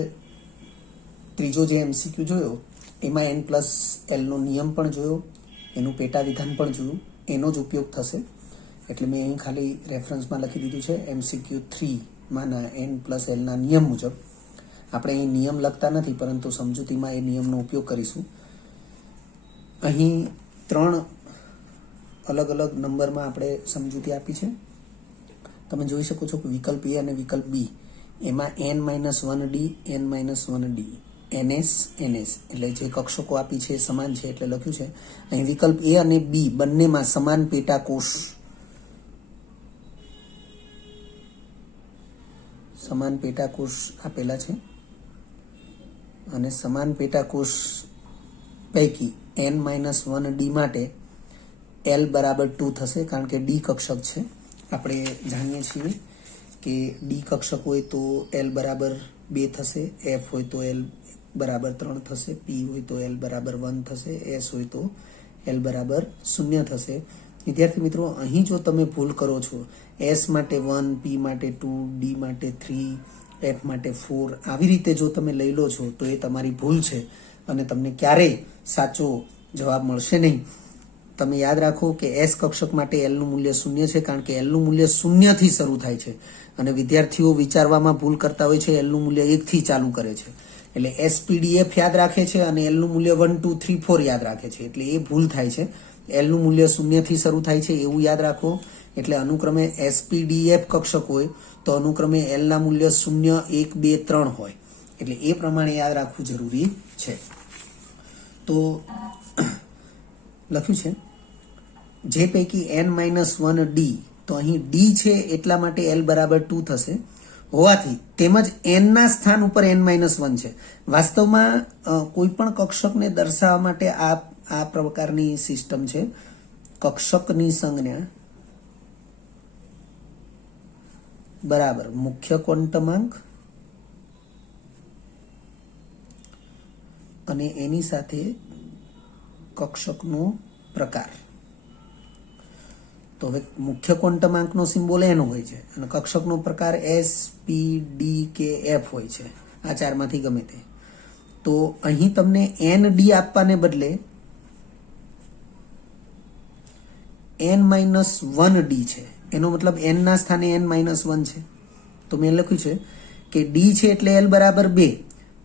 ત્રીજો જે MCQ જોયો એમાં n+l નો નિયમ પણ જોયો, એનું પેટા વિધાન પણ જોયું, એનો જ ઉપયોગ થશે એટલે મેં અહીં ખાલી રેફરન્સમાં લખી દીધું છે MCQ 3 માના n+l ના નિયમ મુજબ. આપણે અહીં નિયમ લખતા નથી પરંતુ સમજૂતીમાં એ નિયમનો ઉપયોગ કરીશું. અહીં 3 અલગ અલગ નંબરમાં આપણે સમજૂતી આપી છે. તમે જોઈ શકો છો કે વિકલ્પ A અને વિકલ્પ B એમાં n-1d n-1d ns એટલે જે કક્ષકો આપી છે એ સમાન છે એટલે લખ્યું છે. અહીં વિકલ્પ A અને B બંનેમાં સમાન પેટાકોષ આપેલા છે અને સમાન પેટાકોષ પૈકી n-1d માટે l = 2 થશે કારણ કે d કક્ષક છે. આપણે જાણીએ છીએ કે d કક્ષક હોય તો l = 2 થશે, f હોય તો l = 3 થશે, p હોય તો l = 1 થશે, s હોય તો l = 0 થશે. વિદ્યાર્થી મિત્રો અહીં જો તમે ભૂલ કરો છો s માટે 1, p માટે 2, d માટે 3, f માટે 4 આવી રીતે જો તમે લઈ લો છો તો એ તમારી ભૂલ છે અને તમને ક્યારેય સાચો જવાબ મળશે નહીં. તમે યાદ રાખો કે s કક્ષક માટે l નું મૂલ્ય 0 છે કારણ કે l નું મૂલ્ય 0 થી શરૂ થાય છે અને વિદ્યાર્થીઓ વિચારવામાં ભૂલ કરતા હોય છે l નું મૂલ્ય 1 થી ચાલુ કરે છે એટલે SPDF યાદ રાખે છે અને l નું મૂલ્ય 1, 2, 3, 4 યાદ રાખે છે એટલે એ ભૂલ થાય છે. l નું મૂલ્ય 0 થી શરૂ થાય છે એવું યાદ રાખો એટલે અનુક્રમે SPDF કક્ષક હોય તો અનુક્રમે l ના મૂલ્ય 0, 1, 2, 3 હોય એટલે એ પ્રમાણે યાદ રાખવું જરૂરી છે. તો લખ્યું છે જે પૈકી n-1d તો અહીં d છે એટલા માટે l = 2 થશે હોવાથી તેમજ n ના સ્થાન ઉપર n-1 છે. વાસ્તવમાં કોઈ પણ કક્ષકને દર્શાવવા માટે આ પ્રકારની સિસ્ટમ છે. કક્ષકની સંજ્ઞા બરાબર મુખ્ય ક્વોન્ટમાંક અને એની સાથે કક્ષકનો પ્રકાર. તો હવે મુખ્ય ક્વોન્ટમાંકનો સિમ્બોલ n હોય છે અને કક્ષકનો પ્રકાર s, p, d કે f હોય છે. આ ચારમાંથી ગમે તે. તો અહીં તમને nd આપવાને બદલે n-1d છે. એનો મતલબ n ના સ્થાને n-1 છે. તો મેં લખ્યું છે કે d છે એટલે l = 2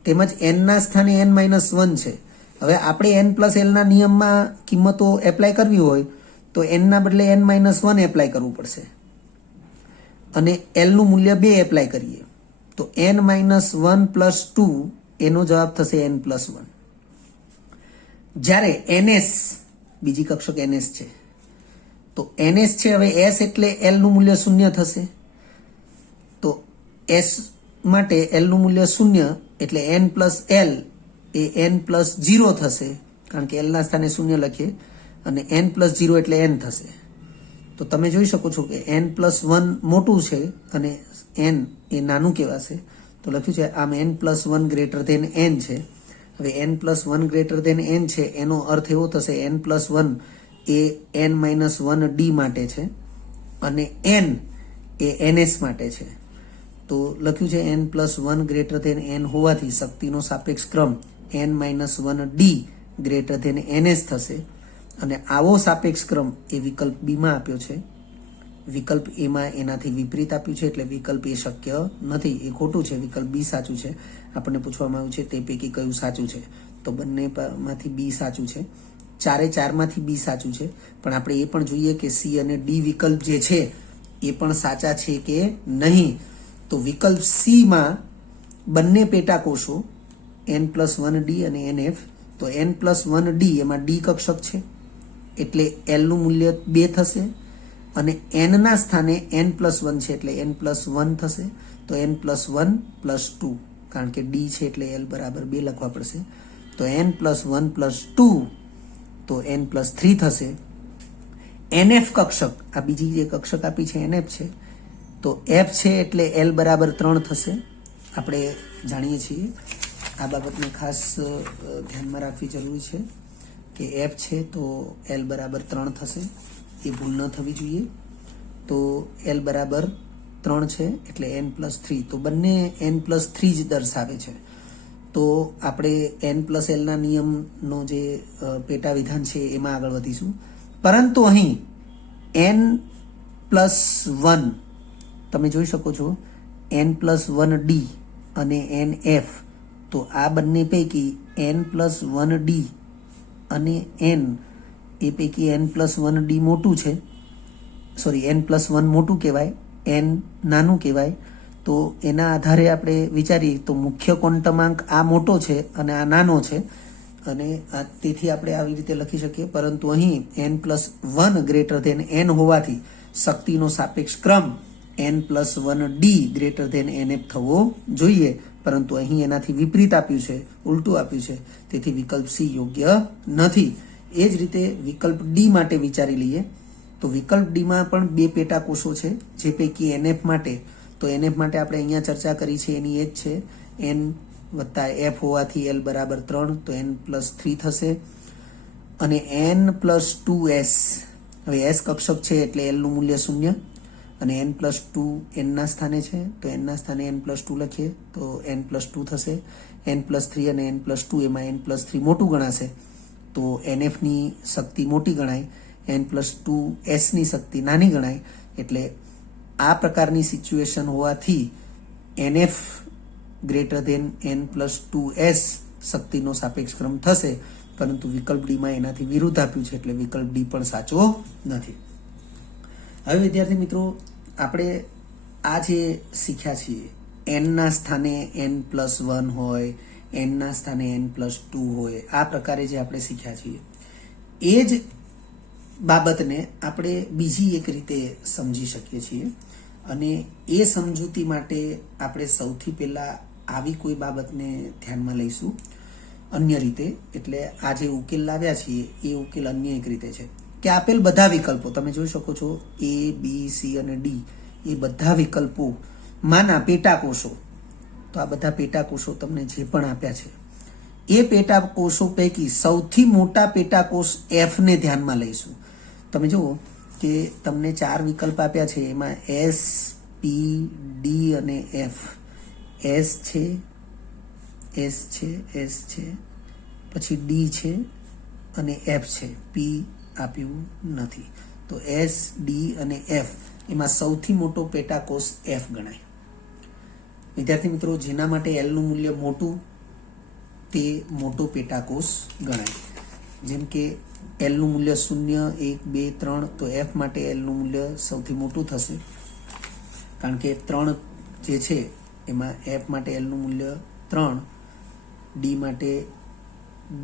તેમજ n ના સ્થાને n-1 છે. હવે આપણે n+l ના નિયમમાં કિંમતો એપ્લાય કરવી હોય તો n ના બદલે n-1 એપ્લાય કરવું પડશે અને l નું મૂલ્ય 2 એપ્લાય કરીએ તો n-1 + 2 એનો જવાબ થશે n+1. જ્યારે ns બીજી કક્ષક ns છે તો ns છે હવે s એટલે l નું મૂલ્ય 0 થશે તો s માટે l નું મૂલ્ય 0 એટલે n+l એ n+0 થશે કારણ કે l ના સ્થાને 0 લખીએ અને n+0 એટલે n થશે. તો તમે જોઈ શકો છો કે n+1 મોટું છે અને n એ નાનું કહેવાશે. તો લખ્યું છે આમ n+1 ગ્રેટર ધેન n છે. હવે n+1 ગ્રેટર ધેન n છે એનો અર્થ એવો થશે n+1 એ n-1d માટે છે અને n એ ns માટે છે. તો લખ્યું છે n+1 ગ્રેટર ધેન n હોવાથી શક્તિનો સાપેક્ષ ક્રમ n-1d ગ્રેટર ધેન ns થશે. અને આવો સાપેક્ષ ક્રમ એ વિકલ્પ બીમાં આપ્યો છે. વિકલ્પ એમાં એનાથી વિપરીત આપ્યું છે, એટલે વિકલ્પ એ શક્ય નથી, એ ખોટું છે. વિકલ્પ બી સાચું છે. આપણને પૂછવામાં આવ્યું છે તે પૈકી કયું સાચું છે, તો બંનેમાંથી બી સાચું છે. 4/4માંથી બી સાચું છે. પણ આપણે એ પણ જોઈએ કે સી અને ડી વિકલ્પ જે છે એ પણ સાચા છે કે નહીં. તો વિકલ્પ સીમાં બંને પેટાકોષો n+1d અને nf, તો n+1d એમાં ડી કક્ષક છે એટલે L નું મૂલ્ય 2 થશે અને n ના સ્થાને n+1 છે એટલે n+1 થશે. તો n+1 + 2, કારણ કે ડી છે એટલે L બરાબર 2 લખવા પડશે. તો n+1 + 2 તો n+3 થશે. nf કક્ષક, આ બીજી જે કક્ષક આપી છે nf છે, તો f છે એટલે L બરાબર 3 થશે. આપણે જાણીએ છીએ આ બાબતને ખાસ ધ્યાનમાં રાખવી જરૂરી છે કે f છે તો L બરાબર 3 થશે, એ ભૂલ ન થવી જોઈએ. તો L બરાબર 3 છે એટલે n+3, તો બંને n+3 જ દર્શાવે છે. તો આપણે n+L ના નિયમનો જે પેટા વિધાન છે એમાં આગળ વધીશું. પરંતુ અહીં n+1 તમે જોઈ શકો છો n+1d અને nf, તો આ બંને પૈકી n+1d અને n એ પૈકી n+1d મોટું છે, સોરી n+1 મોટું કહેવાય, n નાનું કહેવાય. તો એના આધારે આપણે વિચારીએ તો મુખ્ય ક્વોન્ટમાંક આ મોટો છે અને આ નાનો છે અને તેથી આપણે આવી રીતે લખી શકીએ. પરંતુ અહીં n+1 ગ્રેટર ધેન n હોવાથી શક્તિનો સાપેક્ષ ક્રમ n+1d ગ્રેટર ધેન nf થવો જોઈએ, પરંતુ અહીં એનાથી વિપરીત આપ્યું છે, ઉલટું આપ્યું છે, તેથી વિકલ્પ સી યોગ્ય નથી. એ જ રીતે વિકલ્પ ડી માટે વિચારી લઈએ. તો વિકલ્પ ડીમાં પણ 2 પેટાકોષો છે, જે પૈકી nf માટે, તો nf માટે આપણે અહીંયા ચર્ચા કરી છે એની એ જ છે, n + f હોવાથી L બરાબર 3, તો n+3 થશે. અને n+2s, હવે s કક્ષક છે એટલે L નું મૂલ્ય 0 અને n+2 n ના સ્થાને છે, તો n ના સ્થાને n+2 લખીએ તો n+2 થશે. n+3 અને n+2 એમાં n+3 મોટું ગણાશે, તો nf ની શક્તિ મોટી ગણાય, n+2s ની શક્તિ નાની ગણાય. એટલે આ પ્રકારની સિચ્યુએશન હોવાથી nf ગ્રેટર ધેન n+2s શક્તિનો સાપેક્ષ ક્રમ થશે, પરંતુ વિકલ્પ ડીમાં એનાથી વિરુદ્ધ આપ્યું છે એટલે વિકલ્પ ડી પણ સાચો નથી. હવે વિદ્યાર્થી મિત્રો, આપણે આ જે શીખ્યા છીએ n ના સ્થાને n+1 હોય, n ના સ્થાને n+2 હોય, આ પ્રકારે જે આપણે શીખ્યા છીએ એ જ બાબતને આપણે બીજી એક રીતે સમજી શકીએ છીએ. અને એ સમજૂતી માટે આપણે સૌથી પહેલાં આવી કોઈ બાબતને ધ્યાનમાં લઈશું અન્ય રીતે. એટલે આ જે ઉકેલ લાવ્યા છીએ એ ઉકેલ અન્ય એક રીતે છે કે આપેલ બધા વિકલ્પો તમે જોઈ શકો છો A, B, C અને D, એ બધા વિકલ્પોમાંના પેટાકોષો, તો આ બધા પેટાકોષો તમને જે પણ આપ્યા છે એ પેટાકોષો પૈકી સૌથી મોટા પેટાકોષ F ને ધ્યાનમાં લઈશું. તમે જુઓ કે તમને 4 વિકલ્પ આપ્યા છે, એમાં S, P, D અને F. S છે, S છે, S છે, પછી D છે અને F છે, P આપ્યું નથી. તો S, D અને F એમાં સૌથી મોટો પેટાકોષ F ગણાય. વિદ્યાર્થી મિત્રો, જેના માટે L નું મૂલ્ય મોટું તે મોટો પેટાકોષ ગણાય. જેમ કે L નું મૂલ્ય 0, 1, 2, 3, તો F માટે L નું મૂલ્ય સૌથી મોટું થશે, કારણ કે 3 જે છે એમાં F માટે L નું મૂલ્ય 3, D માટે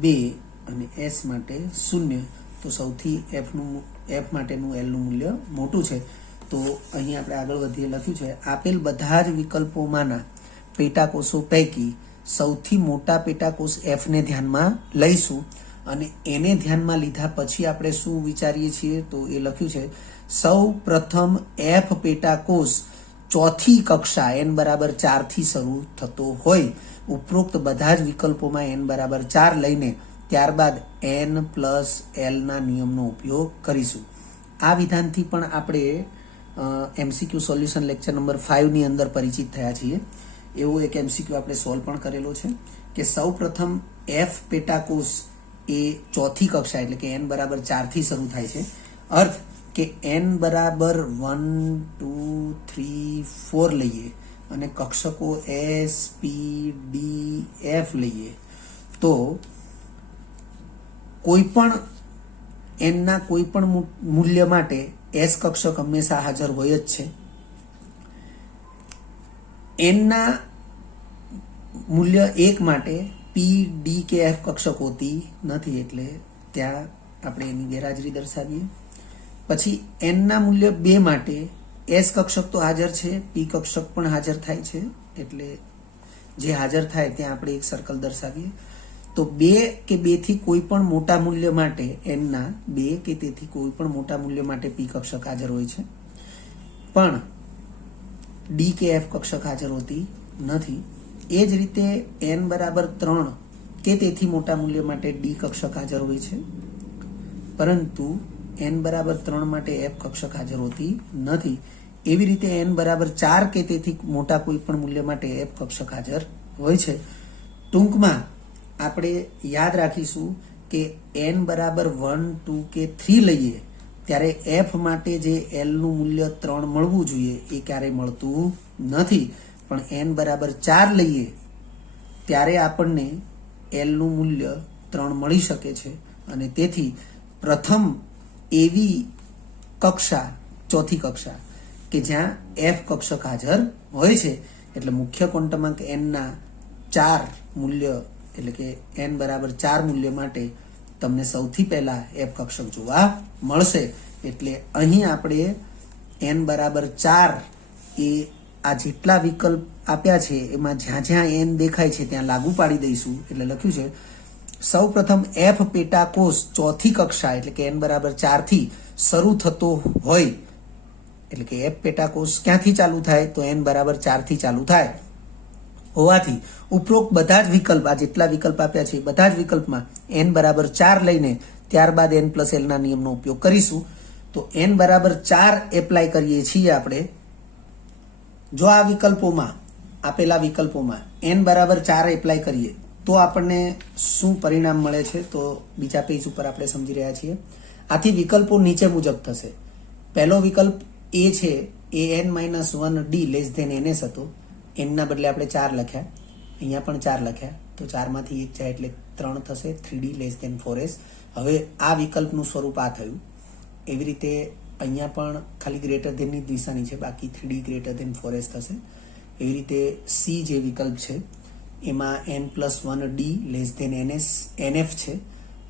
2 અને S માટે 0, તો સૌથી F માટેનું L નું મૂલ્ય મોટું છે. તો અહીં આપણે આગળ વધીએ લખ્યું છે આપેલ બધા જ વિકલ્પોમાંના પેટાકોષો પૈકી સૌથી મોટા પેટાકોષ F ને ધ્યાનમાં લઈશું અને એને ધ્યાનમાં લીધા પછી આપણે શું વિચારીએ છીએ, તો એ લખ્યું છે સૌ પ્રથમ એફ પેટાકોષ ચોથી કક્ષા n બરાબર 4 થી શરૂ થતો હોય, ઉપરોક્ત બધા જ વિકલ્પોમાં n બરાબર 4 લઈને ત્યારબાદ n+l ના નિયમનો ઉપયોગ કરીશું. આ વિધાનથી પણ આપણે MCQ સોલ્યુશન લેક્ચર નંબર 5 ની અંદર પરિચિત થયા છીએ. એવો એક MCQ આપણે સોલ્વ પણ કરેલો છે કે સૌ પ્રથમ એફ પેટાકોષ એ ચોથી કક્ષા એટલે કે n બરાબર 4 થી શરૂ થાય છે. અર્થ કે n બરાબર 1 2 3 4 લઈએ અને કક્ષકો S P D F લઈએ તો કોઈ પણ n ના કોઈ પણ મૂલ્ય માટે S કક્ષક હંમેશા હાજર હોય જ છે. n ના મૂલ્ય 1 માટે P D કે F કક્ષક હોતી નથી, એટલે ત્યાં આપણે એની ગેરહાજરી દર્શાવીએ. પછી n ના મૂલ્ય 2 માટે S કક્ષક તો હાજર છે, P કક્ષક પણ હાજર થાય છે, એટલે જે હાજર થાય ત્યાં આપણે એક સર્કલ દર્શાવીએ. તો 2 કે 2 થી કોઈ પણ મોટા મૂલ્ય માટે n ના 2 કે તેથી કોઈ પણ મોટા મૂલ્ય માટે P કક્ષક હાજર હોય છે, પણ D કે F કક્ષક હાજર હોતી નથી. એ જ રીતે n બરાબર 3 કે તેથી મોટા મૂલ્ય માટે D કક્ષક હાજર હોય છે, પરંતુ n બરાબર 3 માટે F કક્ષક હાજર હોતી નથી. એવી રીતે n બરાબર 4 કે તેથી મોટા કોઈ પણ મૂલ્ય માટે F કક્ષક હાજર હોય છે. ટૂંકમાં આપણે યાદ રાખીશું કે n બરાબર 1 2 કે 3 લઈએ ત્યારે F માટે જે L નું મૂલ્ય 3 મળવું જોઈએ એ ક્યારેય મળતું નથી, પણ n બરાબર 4 લઈએ ત્યારે આપણને L નું મૂલ્ય 3 મળી શકે છે. અને તેથી પ્રથમ એવી કક્ષા ચોથી કક્ષા કે જ્યાં F કક્ષક હાજર હોય છે, એટલે મુખ્ય ક્વોન્ટમાંક n ના 4 મૂલ્ય એટલે કે n બરાબર 4 મૂલ્ય માટે તમને સૌથી પહેલા F કક્ષક જોવા મળશે. એટલે અહીં આપણે n બરાબર 4 એ આ જેટલા વિકલ્પ આપ્યા છે એમાં જ્યાં જ્યાં n દેખાય છે ત્યાં લાગુ પાડી દઈશું. એટલે લખ્યું છે સૌ પ્રથમ F પેટાકોષ ચોથી કક્ષા એટલે કે n બરાબર 4 થી શરૂ થતો હોય, એટલે કે F પેટાકોષ ક્યાંથી ચાલુ થાય તો n બરાબર 4 થી ચાલુ થાય હોવાથી ઉપરોક્ત બધા જ વિકલ્પ આ જેટલા વિકલ્પ આપ્યા છે બધા જ વિકલ્પમાં n બરાબર 4 લઈને ત્યારબાદ n+l ના નિયમનો ઉપયોગ કરીશું. તો n બરાબર 4 એપ્લાય કરીએ છીએ આપણે. જો આ વિકલ્પોમાં આપેલા વિકલ્પોમાં n બરાબર 4 એપ્લાય કરીએ તો આપણને શું પરિણામ મળે છે તો બીજા પેજ ઉપર આપણે સમજી રહ્યા છીએ. આથી વિકલ્પો નીચે મુજબ થશે. પહેલો વિકલ્પ એ છે એ n-1d ns હતો. n ના બદલે આપણે 4 લખ્યા, અહીંયા પણ 4 લખ્યા, તો 4 માંથી 1 જાય એટલે 3 થશે. 3d < 4s. હવે આ વિકલ્પનું સ્વરૂપ આ થયું. એવી રીતે અહીંયા પણ ખાલી ગ્રેટર ધેનની નિશાની છે, બાકી 3d < 4s થશે. એવી રીતે C જે વિકલ્પ છે એમાં n+1d < nf છે,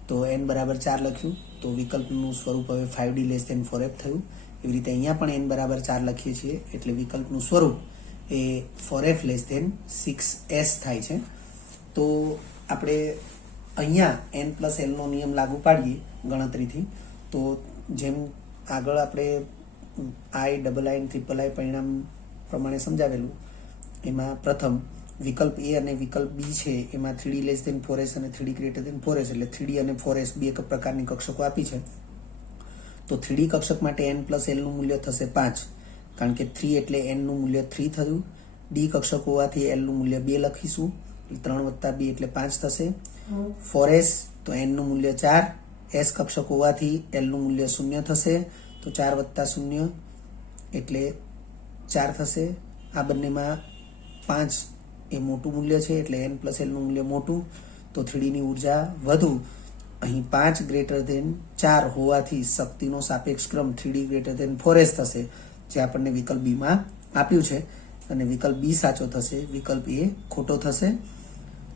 તો n બરાબર 4 લખ્યું તો વિકલ્પનું સ્વરૂપ હવે 5d < 4f થયું. એવી રીતે અહીંયા પણ n બરાબર 4 લખીએ છીએ એટલે વિકલ્પનું સ્વરૂપ એ 4f < 6s થાય છે. તો આપણે અહીંયા n+l નો નિયમ લાગુ પાડીએ ગણતરીથી, તો જેમ આગળ આપણે II પરિણામ પ્રમાણે સમજાવેલું એમાં પ્રથમ વિકલ્પ A અને વિકલ્પ B છે એમાં 3d < 4s અને 3d < 4s એટલે 3d અને 4s બે પ્રકારની કક્ષકો આપી છે. તો 3d કક્ષક માટે n+l નું મૂલ્ય થશે 5, કારણ કે 3 એટલે n નું મૂલ્ય 3 થયું. D કક્ષક હોવાથી l નું મૂલ્ય 2 લખીશું, 3 + 2 એટલે 5 થશે. 4s તો n નું મૂલ્ય 4, S કક્ષક હોવાથી l નું મૂલ્ય 0 થશે, તો 4 + 0 એટલે 4 થશે. આ બંનેમાં 5 એ મોટું મૂલ્ય છે એટલે n+l નું મૂલ્ય મોટું, તો 3d ની ઉર્જા વધુ. અહીં 5 < 4 હોવાથી શક્તિનો સાપેક્ષ ક્રમ 3d < 4s થશે, જે આપણને વિકલ્પ B માં આપ્યું છે. અને વિકલ્પ B સાચો થશે, વિકલ્પ A ખોટો થશે.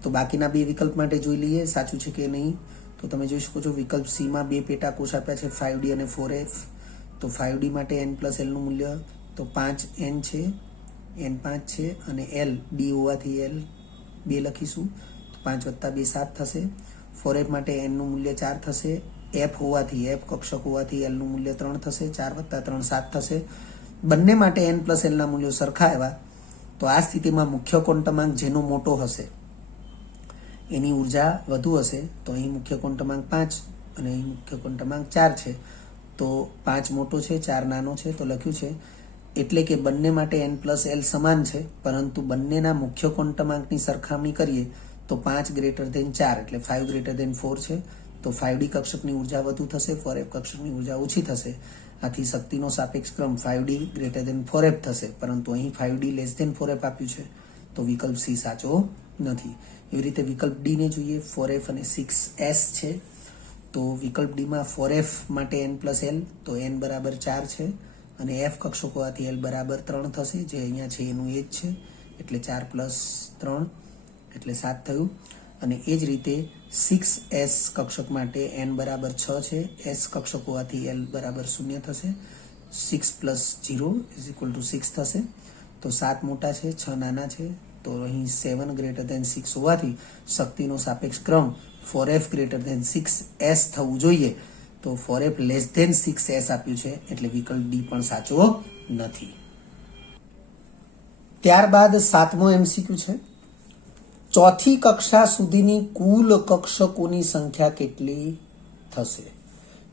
તો બાકીના બે વિકલ્પ માટે જોઈ લઈએ સાચું છે કે નહીં. તો તમે જોઈ શકો છો વિકલ્પ C માં બે પેટાકોષ આપ્યા છે 5d અને 4f. તો 5d માટે n+l નું મૂલ્ય તો 5n છે, n 5 છે, અને l d હોવાથી l 2 લખીશું, તો 5 + 2 7 થશે. 4f માટે n નું મૂલ્ય 4 થશે, એફ હોવાથી એફ કક્ષક હોવાથી એલનું મૂલ્ય 3 થશે. 4 + 3 7 થશે. બંને માટે n + એલના મૂલ્યો સરખા આવ્યા. તો આ સ્થિતિમાં મુખ્ય ક્વોન્ટમાંક જેનો મોટો હશે એની ઉર્જા વધુ હશે. તો અહીં મુખ્ય ક્વોન્ટમાંક 5 અને અહીં મુખ્ય ક્વોન્ટમાંક 4 છે. તો 5 મોટો છે, 4 નાનો છે. તો લખ્યું છે એટલે કે બંને માટે n + એલ સમાન છે, પરંતુ બંનેના મુખ્ય ક્વોન્ટમાંકની સરખામણી કરીએ તો 5 > 4 એટલે 5 > 4 છે. તો 5d કક્ષકની ઉર્જા વધુ થશે, 4f કક્ષકની ઉર્જા ઓછી થશે. આથી શક્તિનો સાપેક્ષ ક્રમ 5d > 4f થશે, પરંતુ અહીં 5d < 4f આપ્યું છે. તો વિકલ્પ સી સાચો નથી. એવી રીતે વિકલ્પ ડી ને જોઈએ. 4f અને 6s છે. તો વિકલ્પ ડીમાં 4f માટે n + l, તો n = 4 છે અને f કક્ષક હોવાથી l = 3 થશે, જે અહીંયા છે એનું એ જ છે. એટલે 4 + 3 એટલે 7 થયું. અને એ જ રીતે 6s કક્ષક માટે n = 6 છે, s કક્ષક હોવાથી l = 0 થશે. 6 + 0 = 6 થશે. તો 7 મોટા છે, 6 નાના છે. તો અહીં 7 > 6 હોવાથી શક્તિનો સાપેક્ષ ક્રમ 4f > 6s થવું જોઈએ. તો 4f < 6s આપ્યું છે, એટલે વિકલ્પ ડી પણ સાચો નથી. ત્યારબાદ 7મો MCQ છે. ચોથી કક્ષા સુધીની કુલ કક્ષકોની સંખ્યા કેટલી થશે?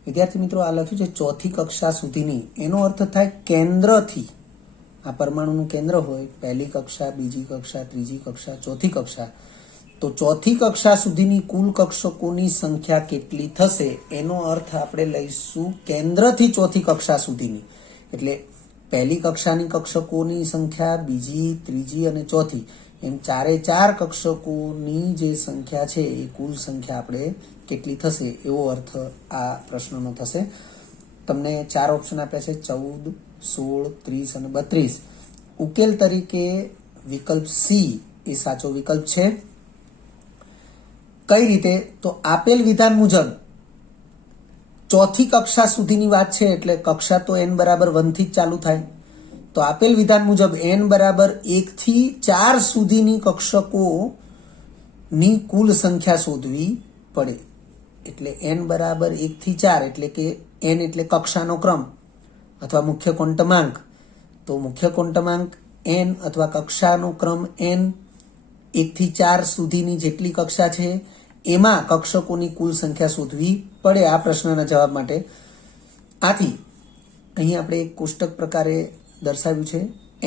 વિદ્યાર્થી મિત્રો, આ લખ્યું છે ચોથી કક્ષા સુધીની. એનો અર્થ થાય કેન્દ્રથી, આ પરમાણુનું કેન્દ્ર હોય, પહેલી કક્ષા, બીજી કક્ષા, ત્રીજી કક્ષા, ચોથી કક્ષા. તો ચોથી કક્ષા સુધીની કુલ કક્ષકોની સંખ્યા કેટલી થશે એનો અર્થ આપણે લઈશું કેન્દ્રથી ચોથી કક્ષા સુધીની. એટલે પહેલી કક્ષાની કક્ષકોની સંખ્યા, બીજી, ત્રીજી અને ચોથી, એમ 4 કક્ષકોની જે સંખ્યા છે એ કુલ સંખ્યા આપણે કેટલી થશે એવો અર્થ આ પ્રશ્નનો થશે. તમને 4 ઓપ્શન આપ્યા છે, 14, 16, 30 અને 32. ઉકેલ તરીકે વિકલ્પ સી એ સાચો વિકલ્પ છે. કઈ રીતે? તો આપેલ વિધાન મુજબ ચોથી કક્ષા સુધીની વાત છે, એટલે કક્ષા તો n = 1 થી જ ચાલુ થાય. તો આપેલ વિધાન મુજબ n = 1 થી 4 સુધીની કક્ષકોની કુલ સંખ્યા શોધવી પડે. એટલે n = 1 થી 4 એટલે કે n એટલે કક્ષાનો ક્રમ અથવા મુખ્ય ક્વોન્ટમાંક. તો મુખ્ય ક્વોન્ટમાંક n અથવા કક્ષાનો ક્રમ n, 1 થી 4 સુધીની જેટલી કક્ષા છે એમાં કક્ષકોની કુલ સંખ્યા શોધવી પડે આ પ્રશ્નના જવાબ માટે. આથી અહીં આપણે એક કોષ્ટક પ્રકારે દર્શાવ્યું છે.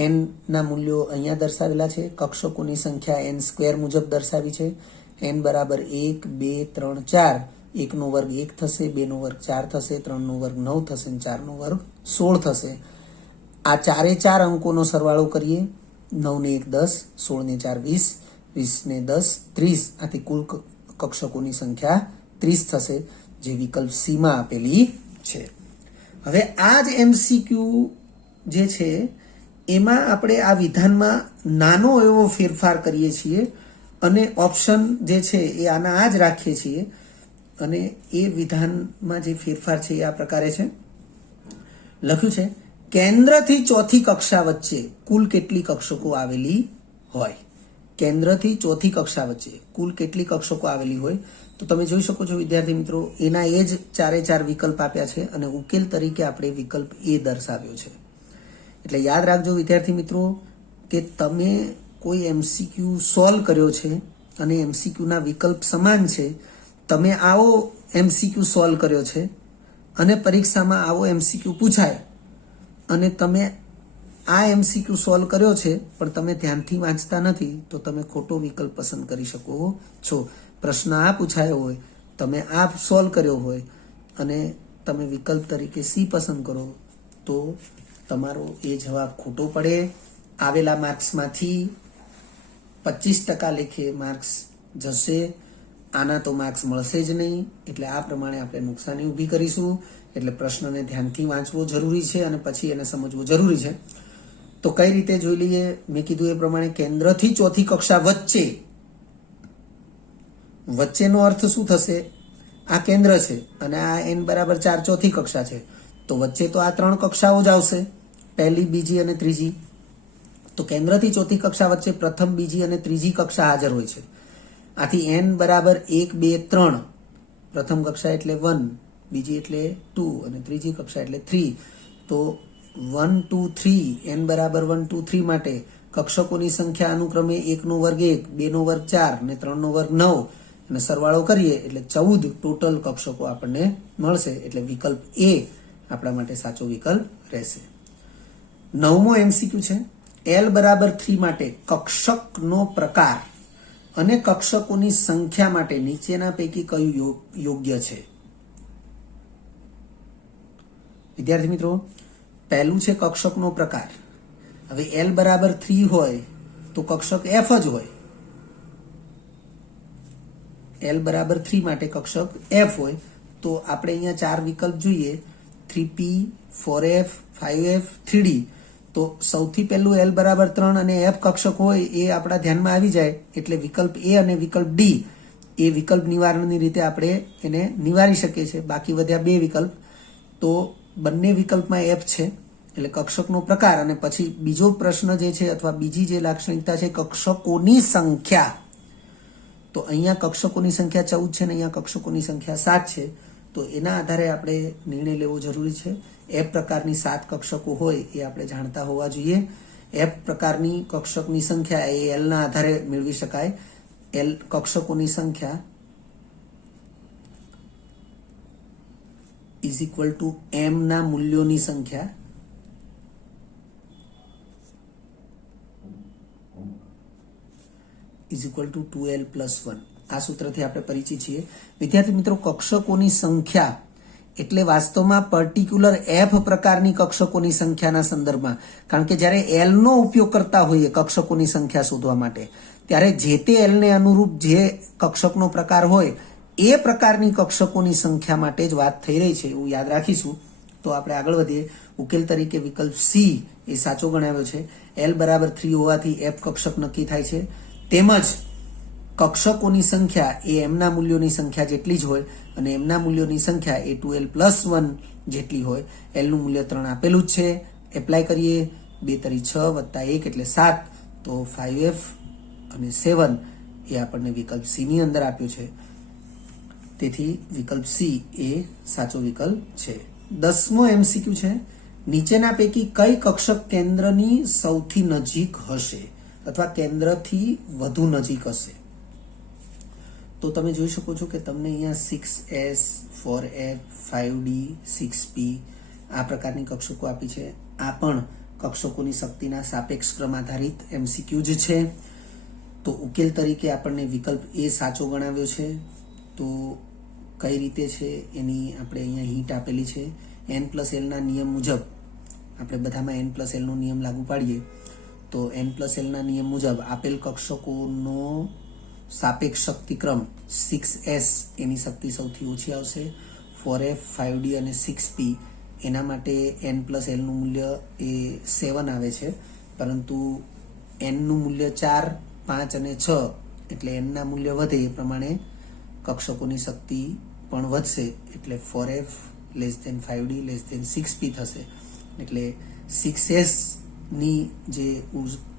n ના મૂલ્યો અહીંયા દર્શાવેલા છે. કક્ષકોની સંખ્યા n² મુજબ દર્શાવી છે. n = 1, 2, 3, 4. 1 નો વર્ગ 1 થશે, 2 નો વર્ગ 4 થશે, 3 નો વર્ગ 9 થશે અને 4 નો વર્ગ 16 થશે. આ 4 અંકોનો સરવાળો કરીએ. 9 ને 1 10, 16 ને 4 20, 20 ને 10 30. આથી કુલ કક્ષકોની સંખ્યા 30 થશે, જે વિકલ્પ સી માં આપેલી છે. હવે આ જ MCQ જે છે એમાં આપણે આ વિધાનમાં નાનો એવો ફેરફાર કરીએ છીએ અને ઓપ્શન જે છે એ આના આ જ રાખીએ છીએ. અને એ વિધાનમાં જે ફેરફાર છે એ આ પ્રકારે છે. લખ્યું છે કેન્દ્રથી ચોથી કક્ષા વચ્ચે કુલ કેટલી કક્ષકો આવેલી હોય. કેન્દ્રથી ચોથી કક્ષા વચ્ચે કુલ કેટલી કક્ષકો આવેલી હોય. તો તમે જોઈ શકો છો વિદ્યાર્થી મિત્રો, એના એ જ 4 વિકલ્પ આપ્યા છે અને ઉકેલ તરીકે આપણે વિકલ્પ એ દર્શાવ્યો છે. એટલે યાદ રાખજો વિદ્યાર્થી મિત્રો કે તમે કોઈ MCQ સોલ્વ કર્યો છે અને MCQ ના વિકલ્પ સમાન છે. તમે આવો MCQ સોલ્વ કર્યો છે અને પરીક્ષામાં આવો MCQ પૂછાય અને તમે આ MCQ સોલ્વ કર્યો છે પણ તમે ધ્યાનથી વાંચતા નથી, તો તમે ખોટો વિકલ્પ પસંદ કરી શકો છો. પ્રશ્ન આ પૂછાયો હોય, તમે આ સોલ્વ કર્યો હોય અને તમે વિકલ્પ તરીકે સી પસંદ કરો તો તમારો એ જવાબ ખોટો પડે. આવેલા માર્ક્સમાંથી 25% લેખે માર્ક્સ જશે. આના તો માર્ક્સ મળશે જ નહીં. એટલે આ પ્રમાણે આપણે નુકસાની ઊભી કરીશું. એટલે પ્રશ્નને ધ્યાનથી વાંચવો જરૂરી છે અને પછી એને સમજવું જરૂરી છે. તો કઈ રીતે જોઈ લઈએ. મેં કીધું એ પ્રમાણે કેન્દ્રથી ચોથી કક્ષા વચ્ચે, વચ્ચેનો અર્થ શું થશે? આ કેન્દ્ર છે અને આ n = 4 ચોથી કક્ષા છે. તો વચ્ચે તો આ 3 કક્ષાઓ જ આવશે, પહેલી, બીજી અને ત્રીજી. તો કેન્દ્રથી ચોથી કક્ષા વચ્ચે પ્રથમ, બીજી અને ત્રીજી કક્ષા હાજર હોય છે. આથી n = 1, 2, 3. પ્રથમ કક્ષા એટલે 1, બીજી એટલે 2 અને ત્રીજી કક્ષા એટલે 3. તો 1 2 3 n બરાબર 1 2 3 માટે કક્ષકોની સંખ્યા અનુક્રમે 1 નો વર્ગ 1, 2 નો વર્ગ 4 અને 3 નો વર્ગ 9 અને સરવાળો કરીએ એટલે 14 ટોટલ કક્ષકો આપણને મળશે. એટલે વિકલ્પ એ આપણા માટે સાચો વિકલ્પ રહેશે. 9મો MCQ છે, L બરાબર 3 માટે કક્ષકનો પ્રકાર અને કક્ષકોની સંખ્યા માટે નીચેના પૈકી કયું યોગ્ય છે? વિદ્યાર્થી મિત્રો, પહેલું છે કક્ષકનો પ્રકાર. હવે L બરાબર 3 હોય તો કક્ષક F જ હોય. L બરાબર 3 માટે કક્ષક F હોય. તો આપણે અહીંયા 4 વિકલ્પ જોઈએ, 3p, 4f, 5f, 3d. તો સૌથી પહેલું L બરાબર 3 અને F કક્ષક હોય એ આપણા ધ્યાનમાં આવી જાય. એટલે વિકલ્પ A અને વિકલ્પ D એ વિકલ્પ નિવારણની રીતે આપણે એને નિવારી શકીએ છીએ. બાકી વધ્યા 2 વિકલ્પ. તો બંને વિકલ્પમાં F છે એટલે કક્ષકનો પ્રકાર. અને પછી બીજો પ્રશ્ન જે છે અથવા બીજી જે લાક્ષણિકતા છે કક્ષકોની સંખ્યા. તો અહીંયા કક્ષકોની સંખ્યા 14 છે અને અહીંયા કક્ષકોની સંખ્યા 7 છે. તો એના આધારે આપણે નિર્ણય લેવો જરૂરી છે. F પ્રકારની 7 કક્ષકો હોય એ આપણે જાણતા હોવા જોઈએ. F પ્રકારની કક્ષકની સંખ્યા એ L ના આધારે મેળવી શકાય. L કક્ષકોની સંખ્યા ઇઝ ઇક્વલ ટુ M ના મૂલ્યોની સંખ્યા ઇઝ ઇક્વલ ટુ 2L + 1. આ સૂત્રથી આપણે પરિચિત છીએ. વિદ્યાર્થી મિત્રો, કક્ષકોની સંખ્યા એટલે વાસ્તવમાં પર્ટિક્યુલર F પ્રકારની કક્ષકોની સંખ્યાના સંદર્ભમાં. કારણ કે જ્યારે L નો ઉપયોગ કરતા હોઈએ કક્ષકોની સંખ્યા શોધવા માટે ત્યારે જે તે L ને અનુરૂપ જે કક્ષકનો પ્રકાર હોય એ પ્રકારની કક્ષકોની સંખ્યા માટે જ વાત થઈ રહી છે એવું યાદ રાખીશું. તો આપણે આગળ વધીએ. ઉકેલ તરીકે વિકલ્પ C એ સાચો ગણાવ્યો છે. L બરાબર 3 હોવાથી F કક્ષક નક્કી થાય છે. તેમજ કક્ષકોની સંખ્યા એ એમના મૂલ્યોની સંખ્યા જેટલી જ હોય અને એમના મૂલ્યોની સંખ્યા એ 2L + 1 જેટલી હોય. L નું મૂલ્ય 3 આપેલું જ છે. એપ્લાય કરીએ. 2 તરી 6 વત્તા 1 એટલે 7. તો 5F અને 7 એ આપણને વિકલ્પ C ની અંદર આપ્યું છે. તેથી વિકલ્પ C એ સાચો વિકલ્પ છે. 10મો MCQ છે, નીચેના પૈકી કઈ કક્ષક કેન્દ્રની સૌથી નજીક હશે અથવા કેન્દ્રથી વધુ નજીક હશે? તો તમે જોઈ શકો છો કે તમને અહીંયા 6S, 4F, 5D, 6P આ પ્રકારની કક્ષકો આપી છે. આ પણ કક્ષકોની શક્તિના સાપેક્ષ ક્રમ આધારિત MCQ જ છે. તો ઉકેલ તરીકે આપણને વિકલ્પ A સાચો ગણાવ્યો છે. તો કઈ રીતે છે એની આપણે અહીંયા હિન્ટ આપેલી છે. N+L ના નિયમ મુજબ આપણે બધામાં N+L નો નિયમ લાગુ પાડીએ તો N+L ના નિયમ મુજબ આપેલ કક્ષકોનો સાપેક્ષ શક્તિક્રમ 6S એની શક્તિ સૌથી ઓછી આવશે. 4F, 5D અને 6P એના માટે N+L નું મૂલ્ય એ 7 આવે છે. પરંતુ N નું મૂલ્ય 4, 5 અને 6 એટલે N ના મૂલ્ય વધે એ પ્રમાણે કક્ષકોની શક્તિ પણ વધશે. એટલે 4F < 5D < 6P થશે. એટલે 6S ની જે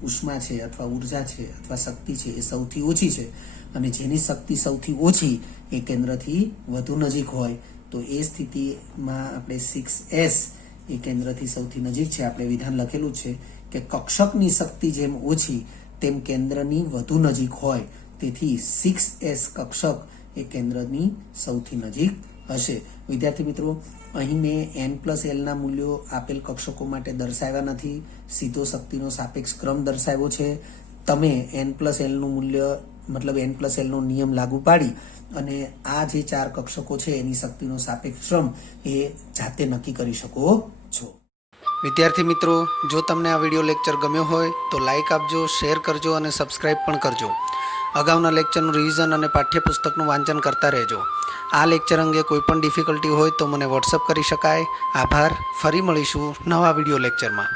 ઉષ્મા છે અથવા ઉર્જા છે અથવા શક્તિ છે એ સૌથી ઓછી છે અને જેની શક્તિ સૌથી ઓછી એ કેન્દ્રથી વધુ નજીક હોય તો એ સ્થિતિમાં આપણે 6S એ કેન્દ્રથી સૌથી નજીક છે. આપણે વિધાન લખેલું છે કે કક્ષકની શક્તિ જેમ ઓછી તેમ કેન્દ્રની વધુ નજીક હોય. તેથી 6S કક્ષક એ કેન્દ્રની સૌથી નજીક હશે. વિદ્યાર્થી મિત્રો, અહીં મેં N+L ના મૂલ્યો આપેલ કક્ષકો માટે દર્શાવ્યા નથી. સીધો શક્તિનો સાપેક્ષ ક્રમ દર્શાવ્યો છે. તમે N+L નું મૂલ્ય મતલબ N+L નો નિયમ લાગુ પાડી અને આ જે 4 કક્ષકો છે એની શક્તિનો સાપેક્ષ ક્રમ એ જાતે નક્કી કરી શકો છો. વિદ્યાર્થી મિત્રો, જો તમને આ વિડીયો લેક્ચર ગમ્યો હોય તો લાઈક આપજો, શેર કરજો અને સબસ્ક્રાઇબ પણ કરજો. અગાઉના લેક્ચરનું રિવિઝન અને પાઠ્યપુસ્તકનું વાંચન કરતા રહેજો. આ લેક્ચર અંગે કોઈ પણ ડિફિકલ્ટી હોય તો મને વોટ્સઅપ કરી શકાય. આભાર. ફરી મળીશું નવા વિડીયો લેક્ચરમાં.